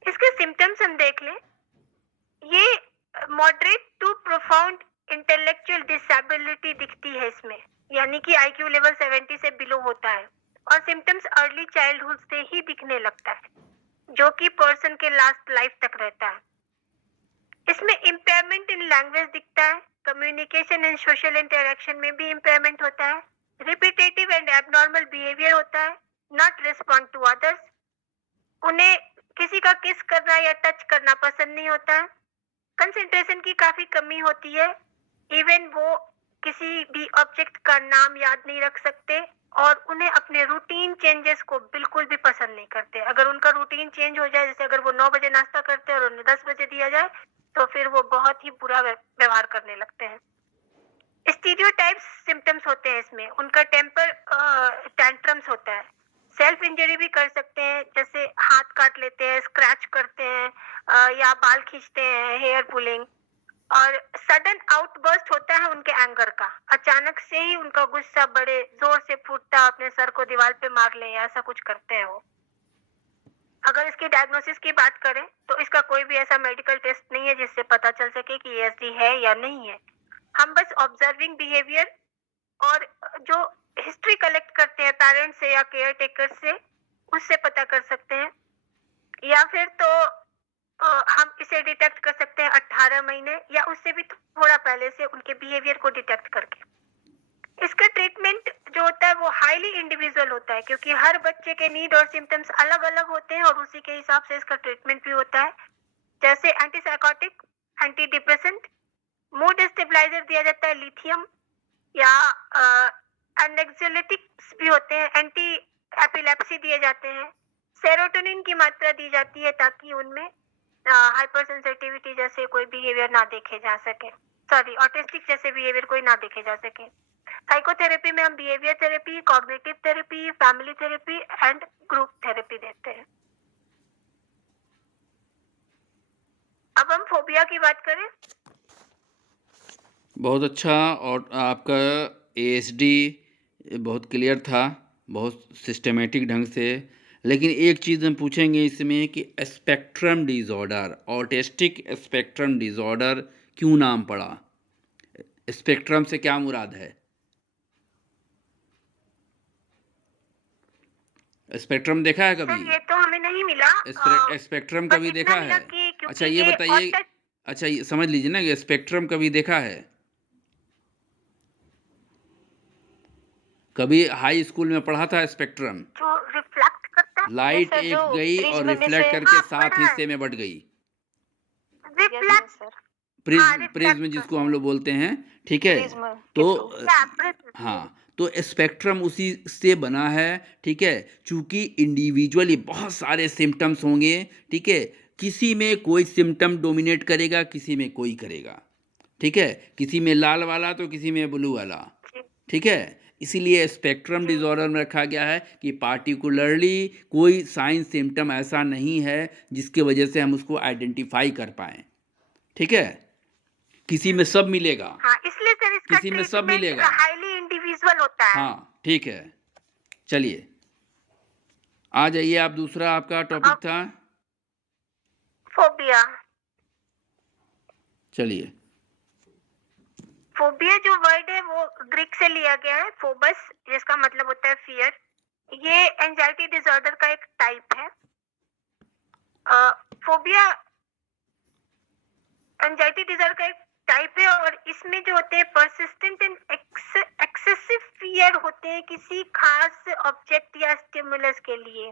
इसके सिम्टम्स हम देख लें, ये moderate to profound intellectual disability दिखती है इसमें, यानी कि आईक्यू लेवल 70 से बिलो होता है और सिम्टम्स अर्ली चाइल्डहुड से ही दिखने लगता है, जो कि पर्सन के लास्ट लाइफ तक रहता है। इसमें इम्पेयरमेंट इन लैंग्वेज दिखता है, कम्युनिकेशन एंड सोशल इंटरेक्शन में भी इम्पेयरमेंट होता है, रिपीटेटिव एंड एबनॉर्मल बिहेवियर होता है, नॉट रिस्पॉन्ड टू अदर्स, उन्हें किसी का किस करना या टच करना पसंद नहीं होता है, कंसंट्रेशन की काफी कमी होती है, इवन वो किसी भी ऑब्जेक्ट का नाम याद नहीं रख सकते और उन्हें अपने रूटीन चेंजेस को बिल्कुल भी पसंद नहीं करते। अगर उनका रूटीन चेंज हो जाए, जैसे अगर वो 9 बजे नाश्ता करते हैं और उन्हें 10 बजे दिया जाए तो फिर वो बहुत ही बुरा व्यवहार करने लगते हैं। स्टीरियोटाइप्स सिम्टम्स होते हैं इसमें, उनका टेम्पर टैंट्रम्स होता है, सेल्फ इंजरी भी कर सकते हैं, जैसे हाथ काट लेते हैं, स्क्रैच करते हैं या बाल खींचते हैं, हेयर पुलिंग, और सडन आउटबर्स्ट होता है उनके एंगर का, अचानक से ही उनका गुस्सा बड़े जोर से फूटता, अपने सर को दीवार पे मार ले, ऐसा कुछ करते हैं वो। अगर इसकी डायग्नोसिस की बात करें तो इसका कोई भी ऐसा मेडिकल टेस्ट नहीं है जिससे पता चल सके कि एएसडी है या नहीं है। हम बस ऑब्जर्विंग बिहेवियर और जो हिस्ट्री कलेक्ट करते हैं पेरेंट्स से या केयर टेकर से, उससे पता कर सकते हैं, या फिर तो हम इसे डिटेक्ट कर सकते हैं 18 महीने या उससे भी थोड़ा पहले से उनके बिहेवियर को डिटेक्ट करके। इसका ट्रीटमेंट जो होता है वो हाईली इंडिविजुअल होता है, क्योंकि हर बच्चे के नीड और सिम्टम्स अलग अलग होते हैं और उसी के हिसाब से इसका ट्रीटमेंट भी होता है। जैसे antipsychotic, antidepressant, mood stabiliser दिया जाता है लिथियम, या एनेक्सियोलिटिक्स भी होते हैं, एंटी एपिलेप्सी दिए जाते हैं, सेरोटोनिन की मात्रा दी जाती है ताकि उनमें हाइपर सेंसिटिविटी जैसे कोई बिहेवियर ना देखे जा सके, सॉरी ऑटिस्टिक जैसे बिहेवियर कोई ना देखे जा सके। साइकोथेरेपी में हम behaviour therapy, cognitive therapy, family therapy and group therapy देते हैं। अब हम फोबिया की बात करें। बहुत अच्छा। और आपका एएसडी बहुत क्लियर था, बहुत सिस्टमेटिक ढंग से। लेकिन एक चीज़ हम पूछेंगे इसमें कि spectrum disorder, autistic spectrum disorder क्यों नाम पड़ा? स्पेक्ट्रम से क्या मुराद है? स्पेक्ट्रम देखा है सर कभी? ये तो हमें नहीं मिला, स्पेक्ट्रम बस कभी इतना देखा मिला है? कि क्योंकि अच्छा ये बताइए, अच्छा ये समझ लीजिए ना कि स्पेक्ट्रम कभी देखा है? कभी हाई स्कूल में पढ़ा था स्पेक्ट्रम? जो रिफ्लेक्ट करता है, लाइट सर, एक जो गई और प्रिज्म में रिफ्लेक्ट से- करके हाँ, 7 पढ़ा है। हिस्से में बट गई। रिफ्लेक्ट, सर, प्रिज्म, रिफ्लेक्ट जिसको हम लोग बोलते हैं, ठीक है? प्रिज्म के तो थ्रू। हाँ, तो स्पेक्ट्रम उसी से बना है, ठीक है? चूंकि इंडिविजुअली बहुत सारे सिम्टम्स होंगे, ठीक है? किसी में कोई सिम्टम डोमिनेट करेगा, किसी में कोई करेगा, ठीक है? किसी में लाल वाला तो किसी में ब्लू वाला, ठीक है? इसीलिए स्पेक्ट्रम डिसऑर्डर में रखा गया है कि पार्टिकुलरली कोई साइन सिम्टम ऐसा नहीं है जिसकी वजह से हम उसको आइडेंटिफाई कर पाएँ, ठीक है? किसी में सब मिलेगा, हाँ, इसलिए सर इसका किसी में सब ट्रीटमेंट मिलेगा। हाईली इंडिविजुअल होता है। हाँ, ठीक है। चलिए, आ जाइए आप, दूसरा आपका टॉपिक था। फोबिया। चलिए। फोबिया जो वर्ड है वो ग्रीक से लिया गया है, फोबस, जिसका मतलब होता है फियर। ये एंजाइटी डिसऑर्डर का एक टाइप है। फोबिया एंजाइटी डिसऑर्डर का एक टाइप है और इसमें जो होते हैं परसिस्टेंट एंड एक्सेसिव फियर होते हैं किसी खास ऑब्जेक्ट या स्टिमुलस के लिए।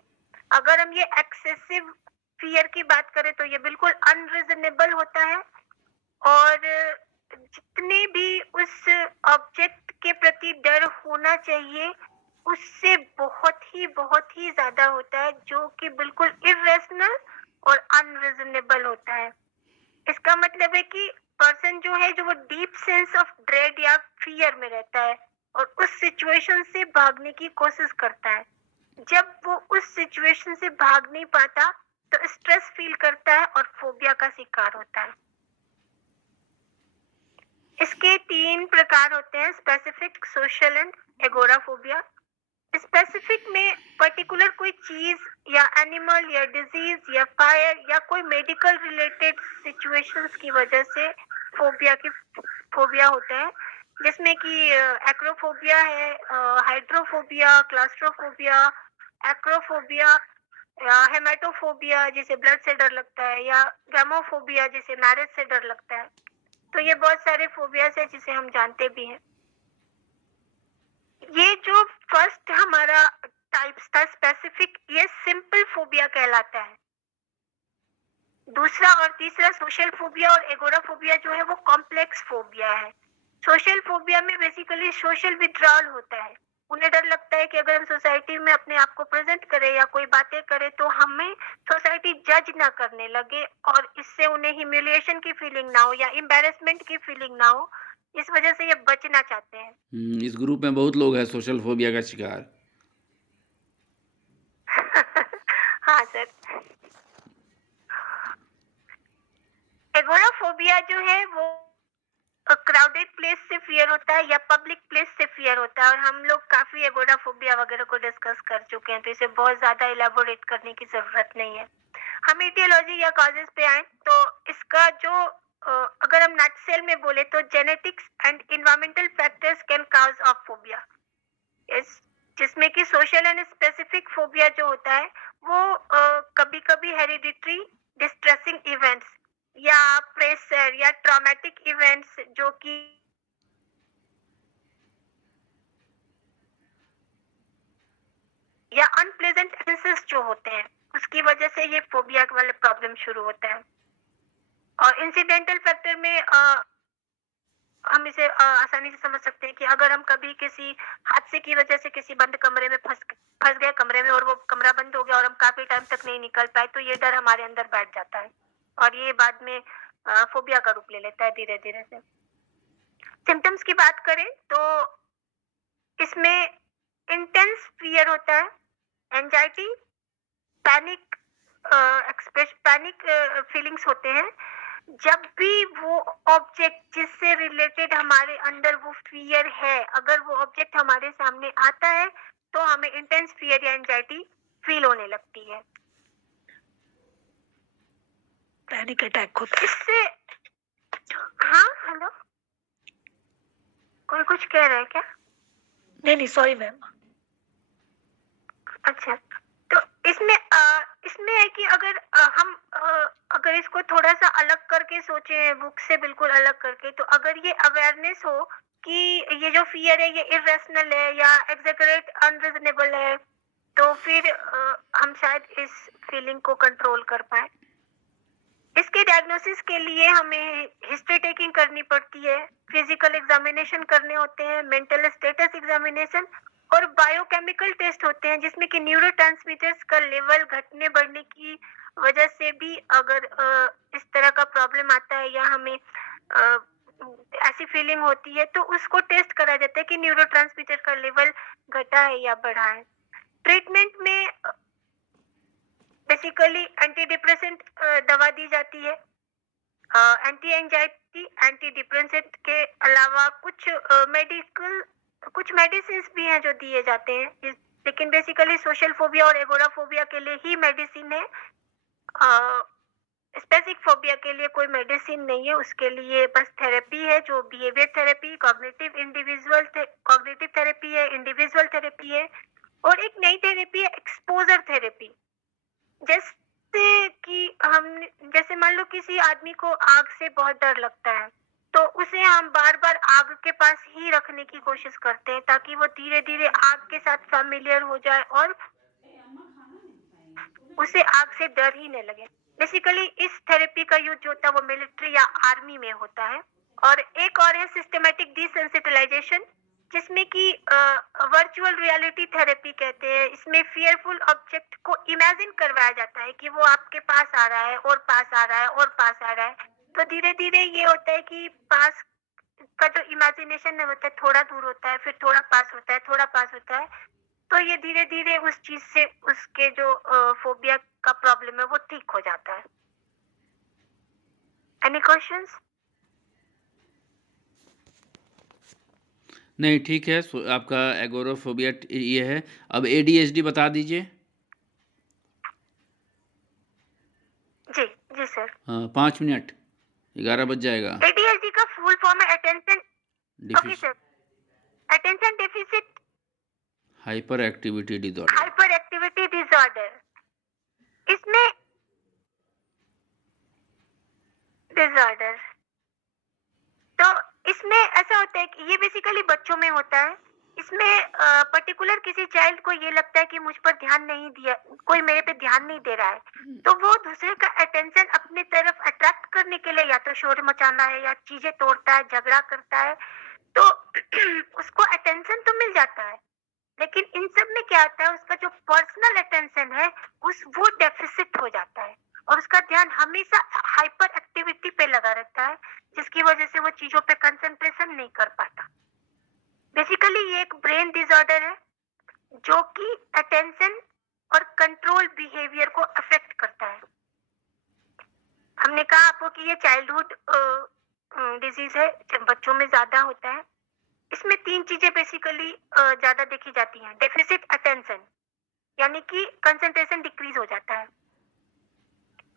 अगर हम ये एक्सेसिव फियर की बात करें तो ये बिल्कुल अनरीजनेबल होता है और जितने भी उस ऑब्जेक्ट के प्रति डर होना चाहिए उससे बहुत ही ज्यादा होता है, जो कि बिल्कुल इरेशनल और अनरीजनेबल होता है। इसका मतलब है कि पर्सन जो है जो वो डीप सेंस ऑफ ड्रेड या फियर में रहता है और उस सिचुएशन से भागने की कोशिश करता है। जब वो उस सिचुएशन से भाग नहीं पाता तो स्ट्रेस फील करता है और फोबिया का शिकार होता है। इसके 3 प्रकार होते हैं, specific, social and agoraphobia. Specific में पर्टिकुलर कोई चीज या एनिमल या डिजीज या फायर या कोई मेडिकल रिलेटेड सिचुएशंस की वजह से फोबिया होता है, जिसमें कि एक्रोफोबिया है, हाइड्रोफोबिया, क्लास्ट्रोफोबिया, एक्रोफोबिया या हेमेटोफोबिया जिसे ब्लड से डर लगता है, या गैमोफोबिया जिसे मैरिज से डर लगता है। तो ये बहुत सारे फोबियाज है जिसे हम जानते भी हैं। ये जो फर्स्ट हमारा टाइप था स्पेसिफिक, ये सिंपल फोबिया कहलाता है। दूसरा और तीसरा सोशल फोबिया और एगोराफोबिया जो है वो कॉम्प्लेक्स फोबिया है। सोशल फोबिया में बेसिकली सोशल विड्रॉल होता है। उन्हें डर लगता है कि अगर हम सोसाइटी में अपने आप को प्रेजेंट करें या कोई बातें करें तो हमें सोसाइटी जज ना करने लगे और इससे उन्हें ह्यूमिलिएशन की फीलिंग ना हो या एम्बैरेसमेंट की फीलिंग ना हो, इस वजह से ये बचना चाहते हैं। इस ग्रुप में बहुत लोग हैं सोशल फोबिया का शिकार। हाँ सर। एगोराफोबिया जो है वो क्राउडेड प्लेस से फियर होता है या पब्लिक प्लेस से फियर होता है और हम लोग काफी एगोराफोबिया वगैरह को डिस्कस कर चुके हैं तो इसे बहुत ज्यादा इलेबोरेट करने की जरूरत नहीं है। हम इटियोलॉजी या कॉजेस पे आए तो इसका जो अगर हम नटसेल में बोले तो genetics and environmental factors can cause of phobia, जिसमें कि सोशल एंड स्पेसिफिक फोबिया जो होता है वो कभी कभी हेरिडिटरी डिस्ट्रेसिंग इवेंट्स या प्रेशर या ट्रॉमेटिक इवेंट्स जो कि या अनप्लेजेंट एक्सपीरियंसेस जो होते हैं उसकी वजह से ये फोबिया वाले प्रॉब्लम शुरू होता है। और इंसिडेंटल फैक्टर में हम इसे आसानी से समझ सकते हैं कि अगर हम कभी किसी हादसे की वजह से किसी बंद कमरे में फंस गए कमरे में और वो कमरा बंद हो गया और हम काफी टाइम तक नहीं निकल पाए, तो ये डर हमारे अंदर बैठ जाता है और ये बाद में फोबिया का रूप ले लेता है धीरे धीरे से। सिम्टम्स की बात करें तो इसमें इंटेंस फियर होता है, एंजाइटी, पैनिक पैनिक फीलिंग्स होते हैं। जब भी वो ऑब्जेक्ट जिससे रिलेटेड हमारे अंदर वो फियर है, अगर वो ऑब्जेक्ट हमारे सामने आता है तो हमें इंटेंस फियर या एंजाइटी फील होने लगती है, पैनिक अटैक होता है। इससे हाँ हेलो, कोई कुछ कह रहा है क्या? नहीं सॉरी मैम। अच्छा, तो इसमें है कि अगर हम अगर इसको थोड़ा सा अलग करके सोचें, बुक से बिल्कुल अलग करके, तो अगर ये अवेयरनेस हो कि ये जो फियर है ये इरेशनल है या एग्जैगरेट अनरीजनेबल है, तो फिर हम शायद इस फीलिंग को कंट्रोल कर पाए। इसके डायग्नोसिस के लिए हमें हिस्ट्री टेकिंग करनी पड़ती है, फिजिकल एग्जामिनेशन करने होते हैं, मेंटल स्टेटस एग्जामिनेशन और बायोकेमिकल टेस्ट होते हैं, जिसमें कि न्यूरोट्रांसमीटर्स का लेवल घटने बढ़ने की वजह से भी अगर इस तरह का प्रॉब्लम आता है या हमें ऐसी फीलिंग होती है तो उसको टेस्ट करा जाता है कि न्यूरोट्रांसमीटर का लेवल घटा है या बढ़ा है। ट्रीटमेंट में बेसिकली एंटी डिप्रेसेंट दवा दी जाती है, एंटी एंजाइटी, एंटी डिप्रेसेंट के अलावा कुछ मेडिसिन भी हैं जो दिए जाते हैं, लेकिन बेसिकली सोशल फोबिया और एगोराफोबिया के लिए ही मेडिसिन है। स्पेसिफिक फोबिया के लिए कोई मेडिसिन नहीं है, उसके लिए बस थेरेपी है जो बिहेवियर थेरेपी, कॉग्निटिव थेरेपी है, इंडिविजुअल थेरेपी है और एक नई थेरेपी है एक्सपोजर थेरेपी। जैसे मान लो किसी आदमी को आग से बहुत डर लगता है तो उसे हम बार बार आग के पास ही रखने की कोशिश करते हैं ताकि वो धीरे धीरे आग के साथ फैमिलियर हो जाए और उसे आग से डर ही न लगे। बेसिकली इस थेरेपी का यूज जो होता है वो मिलिट्री या आर्मी में होता है। और एक और है सिस्टमेटिक डिसेंसिटाइजेशन, जिसमें कि वर्चुअल रियलिटी थेरेपी कहते हैं। इसमें फियरफुल ऑब्जेक्ट को इमेजिन करवाया जाता है कि वो आपके पास आ रहा है और पास आ रहा है और पास आ रहा है, तो धीरे धीरे ये होता है कि पास का जो इमेजिनेशन होता है थोड़ा दूर होता है, फिर थोड़ा पास होता है, थोड़ा पास होता है, तो ये धीरे धीरे उस चीज से उसके जो फोबिया का प्रॉब्लम है वो ठीक हो जाता है। Any questions? नहीं ठीक है, आपका एगोराफोबिया ये है। अब ADHD बता दीजिए। जी जी सर। हाँ 5 मिनट, 11 बज जाएगा। ADHD का फुल फॉर्म है attention, okay sir, attention deficit hyper activity disorder. Hyper activity disorder. इसमें डिसऑर्डर तो इसमें ऐसा होता है कि ये बेसिकली बच्चों में होता है। इसमें पर्टिकुलर किसी चाइल्ड को ये लगता है कि मुझ पर ध्यान नहीं दिया, कोई मेरे पे ध्यान नहीं दे रहा है, तो वो दूसरे का अटेंशन अपने तरफ अट्रैक्ट करने के लिए या तो शोर मचाना है या चीजें तोड़ता है, झगड़ा करता है, तो उसको अटेंशन तो मिल जाता है, लेकिन इन सब में क्या आता है, उसका जो पर्सनल अटेंशन है वो डेफिसिट हो जाता है और उसका ध्यान हमेशा हाइपर एक्टिविटी पे लगा रहता है, जिसकी वजह से वो चीजों पे कंसंट्रेशन नहीं कर पाता। बेसिकली ये एक ब्रेन डिसऑर्डर है जो कि अटेंशन और कंट्रोल बिहेवियर को अफेक्ट करता है। हमने कहा आपको कि ये चाइल्डहुड डिजीज है, बच्चों में ज्यादा होता है। इसमें 3 चीजें बेसिकली ज्यादा देखी जाती हैं। डेफिसिट अटेंशन यानी कि कंसंट्रेशन डिक्रीज हो जाता है,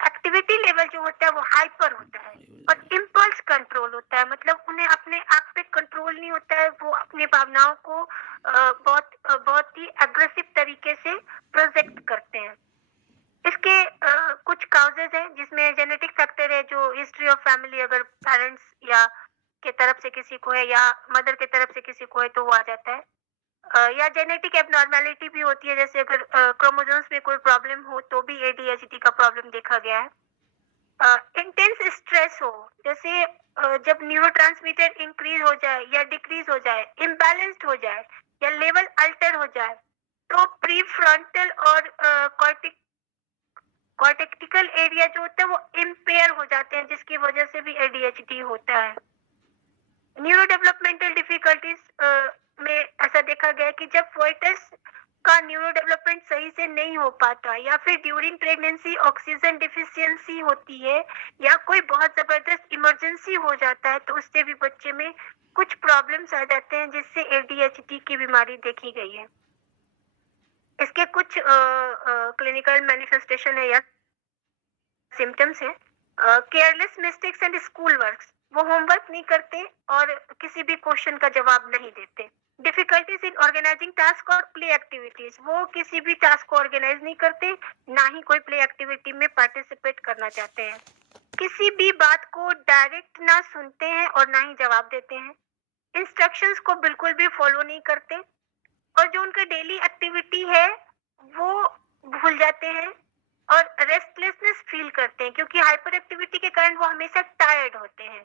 एक्टिविटी लेवल जो होता है वो हाइपर होता है, और इम्पल्स कंट्रोल होता है, मतलब उन्हें अपने आप पे कंट्रोल नहीं होता है, वो अपनी भावनाओं को बहुत ही एग्रेसिव तरीके से प्रोजेक्ट करते हैं। इसके कुछ काउजेज हैं, जिसमें जेनेटिक फैक्टर है, जो हिस्ट्री ऑफ फैमिली अगर पेरेंट्स या के तरफ से किसी को है या मदर के तरफ से किसी को है तो वो आ जाता है, या जेनेटिक एबनॉर्मेलिटी भी होती है, जैसे अगर क्रोमोसोम्स में कोई प्रॉब्लम हो तो भी ADHD का प्रॉब्लम देखा गया है। इंटेंस स्ट्रेस हो, जैसे जब न्यूरोट्रांसमीटर इंक्रीज हो जाए या डिक्रीज हो जाए, इम्बैलेंस्ड हो जाए या लेवल अल्टर हो जाए, तो प्रीफ्रंटल और कॉर्टिकल एरिया जो होता है वो इम्पेयर हो जाते हैं, जिसकी वजह से भी एडीएचडी होता है। न्यूरो डेवलपमेंटल डिफिकल्टीज में ऐसा देखा गया है कि जब फोइटस का न्यूरो डेवलपमेंट सही से नहीं हो पाता या फिर ड्यूरिंग प्रेगनेंसी ऑक्सीजन डिफिशियंसी होती है या कोई बहुत जबरदस्त इमरजेंसी हो जाता है, तो उससे भी बच्चे में कुछ प्रॉब्लम्स आ जाते हैं, जिससे एडीएचडी की बीमारी देखी गई है। इसके कुछ क्लिनिकल मैनिफेस्टेशन है या सिम्टम्स है। Careless mistakes and school works, वो होमवर्क नहीं करते और किसी भी क्वेश्चन का जवाब नहीं देते। डिफिकल्टीज इन ऑर्गेनाइजिंग टास्क और प्ले एक्टिविटीज, वो किसी भी टास्क को ऑर्गेनाइज नहीं करते, ना ही कोई प्ले एक्टिविटी में पार्टिसिपेट करना चाहते हैं। किसी भी बात को डायरेक्ट ना सुनते हैं और ना ही जवाब देते हैं। इंस्ट्रक्शंस को बिल्कुल भी फॉलो नहीं करते और जो उनका डेली एक्टिविटी है वो भूल जाते हैं और रेस्टलेसनेस फील करते हैं, क्योंकि हाइपर एक्टिविटी के कारण वो हमेशा टायर्ड होते हैं।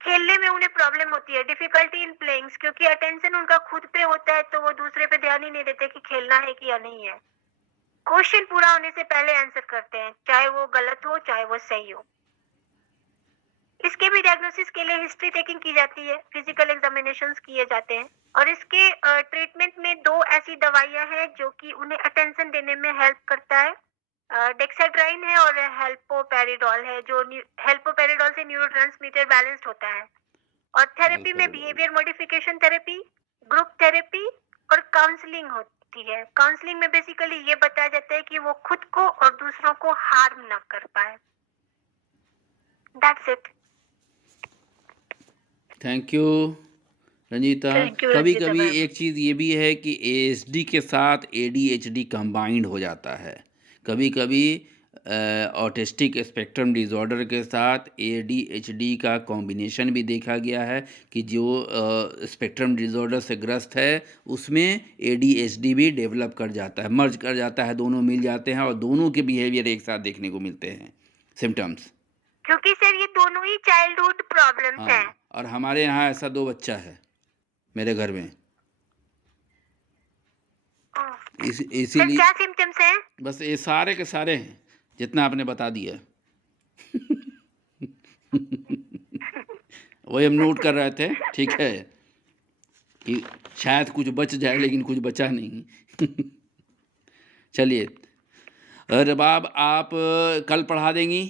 खेलने में उन्हें प्रॉब्लम होती है, डिफिकल्टी इन प्लेइंग्स, क्योंकि अटेंशन उनका खुद पे होता है तो वो दूसरे पे ध्यान ही नहीं देते कि खेलना है कि या नहीं है। क्वेश्चन पूरा होने से पहले आंसर करते हैं, चाहे वो गलत हो चाहे वो सही हो। इसके भी डायग्नोसिस के लिए हिस्ट्री टेकिंग की जाती है, फिजिकल एग्जामिनेशंस किए जाते हैं और इसके ट्रीटमेंट में 2 ऐसी दवाइयां हैं जो कि उन्हें अटेंशन देने में हेल्प करता है। डेक्साड्राइन है और हेल्पोपेरिडोल है, जो हेल्पोपेरिडोल से न्यूरोट्रांसमीटर बैलेंस्ड होता है। और थेरेपी में behaviour modification therapy, group therapy और काउंसलिंग होती है। काउंसलिंग में बेसिकली ये बताया जाता है कि वो खुद को और दूसरों को हार्म ना कर पाए। That's it. Thank you Ranjita. कभी कभी एक चीज़ ये भी है कि एएसडी के साथ एडीएचडी कंबाइंड हो जाता है। कभी कभी ऑटिस्टिक स्पेक्ट्रम डिसऑर्डर के साथ एडीएचडी का कॉम्बिनेशन भी देखा गया है कि जो स्पेक्ट्रम डिसऑर्डर से ग्रस्त है उसमें एडीएचडी भी डेवलप कर जाता है, मर्ज कर जाता है, दोनों मिल जाते हैं और दोनों के बिहेवियर एक साथ देखने को मिलते हैं, सिम्टम्स। क्योंकि सर ये दोनों ही चाइल्डहुड प्रॉब्लम्स हैं। और हमारे यहाँ ऐसा 2 बच्चा है मेरे घर में, इसीलिए क्या सिम्टम्स हैं? बस ये सारे के सारे हैं जितना आपने बता दिया। वही हम नोट कर रहे थे, ठीक है, कि शायद कुछ बच जाए, लेकिन कुछ बचा नहीं। चलिए रबाब, आप कल पढ़ा देंगी?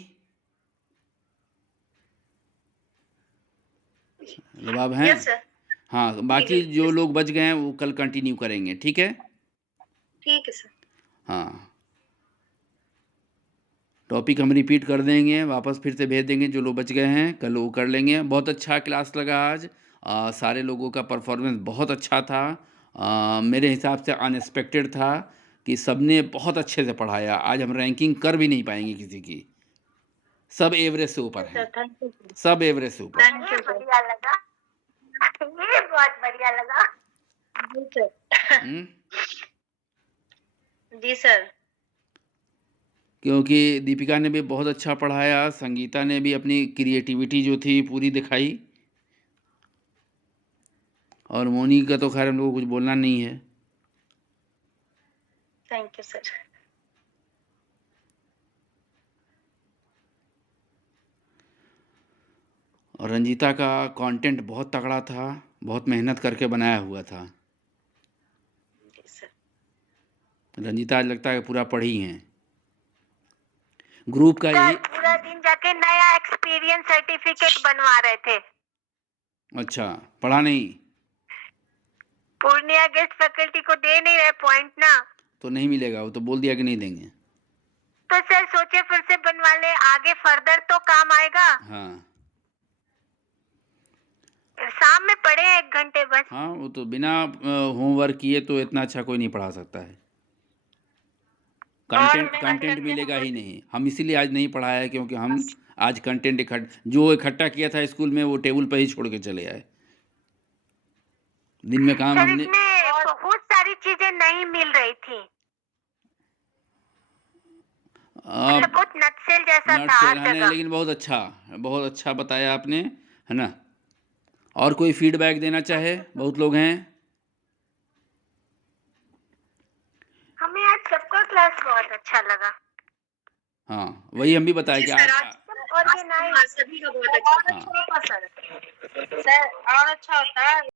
रबाब हैं? Yes sir. हाँ, बाकी जो लोग बच गए हैं वो कल कंटिन्यू करेंगे, ठीक है? ठीक है सर। हाँ, टॉपिक हम रिपीट कर देंगे, वापस फिर से भेज देंगे, जो लोग बच गए हैं कल वो कर लेंगे। बहुत अच्छा क्लास लगा आज, सारे लोगों का परफॉर्मेंस बहुत अच्छा था। मेरे हिसाब से अनएक्सपेक्टेड था कि सबने बहुत अच्छे से पढ़ाया। आज हम रैंकिंग कर भी नहीं पाएंगे किसी की, सब एवरेज से ऊपर हैं, सब एवरेज से ऊपर। बढ़िया लगा, ये बहुत बढ़िया लगा। जी सर। क्योंकि दीपिका ने भी बहुत अच्छा पढ़ाया, संगीता ने भी अपनी क्रिएटिविटी जो थी पूरी दिखाई, और मोनी का तो खैर हम लोगों को कुछ बोलना नहीं है। Thank you sir. और रंजीता का कंटेंट बहुत तगड़ा था, बहुत मेहनत करके बनाया हुआ था। जी सर। रंजीता आज लगता है पूरा पढ़ी हैं। ग्रुप का सर पूरा दिन जाके नया एक्सपीरियंस सर्टिफिकेट बनवा रहे थे। अच्छा, पढ़ा नहीं? पूर्णिया गेस्ट फैकल्टी को दे नहीं रहे पॉइंट ना, तो नहीं मिलेगा, वो तो बोल दिया कि नहीं देंगे। तो सर सोचे फिर से बनवा ले, आगे फर्दर तो काम आएगा। हाँ शाम में पढ़े 1 घंटे बस। हाँ, वो तो बिना होमवर्क किए तो इतना अच्छा कोई नहीं पढ़ा सकता है। कंटेंट मिलेगा ही नहीं। हम इसीलिए आज नहीं पढ़ाया है, क्योंकि हम आज कंटेंट जो इकट्ठा किया था स्कूल में वो टेबल पे ही छोड़ के चले आए। दिन में काम हमने बहुत सारी चीजें नहीं मिल रही थी। मतलब बहुत नटसेल जैसा नट था सेल हर है ना, जगह। लेकिन बहुत अच्छा बताया आपने, है ना। और कोई फीडबैक देना चाहे, बहुत लोग हैं। हमें आज सबका क्लास बहुत अच्छा लगा। हाँ, वही हम भी बताए जी कि सर, आज आज सभी का बहुत अच्छा हाँ होता सर, और अच्छा होता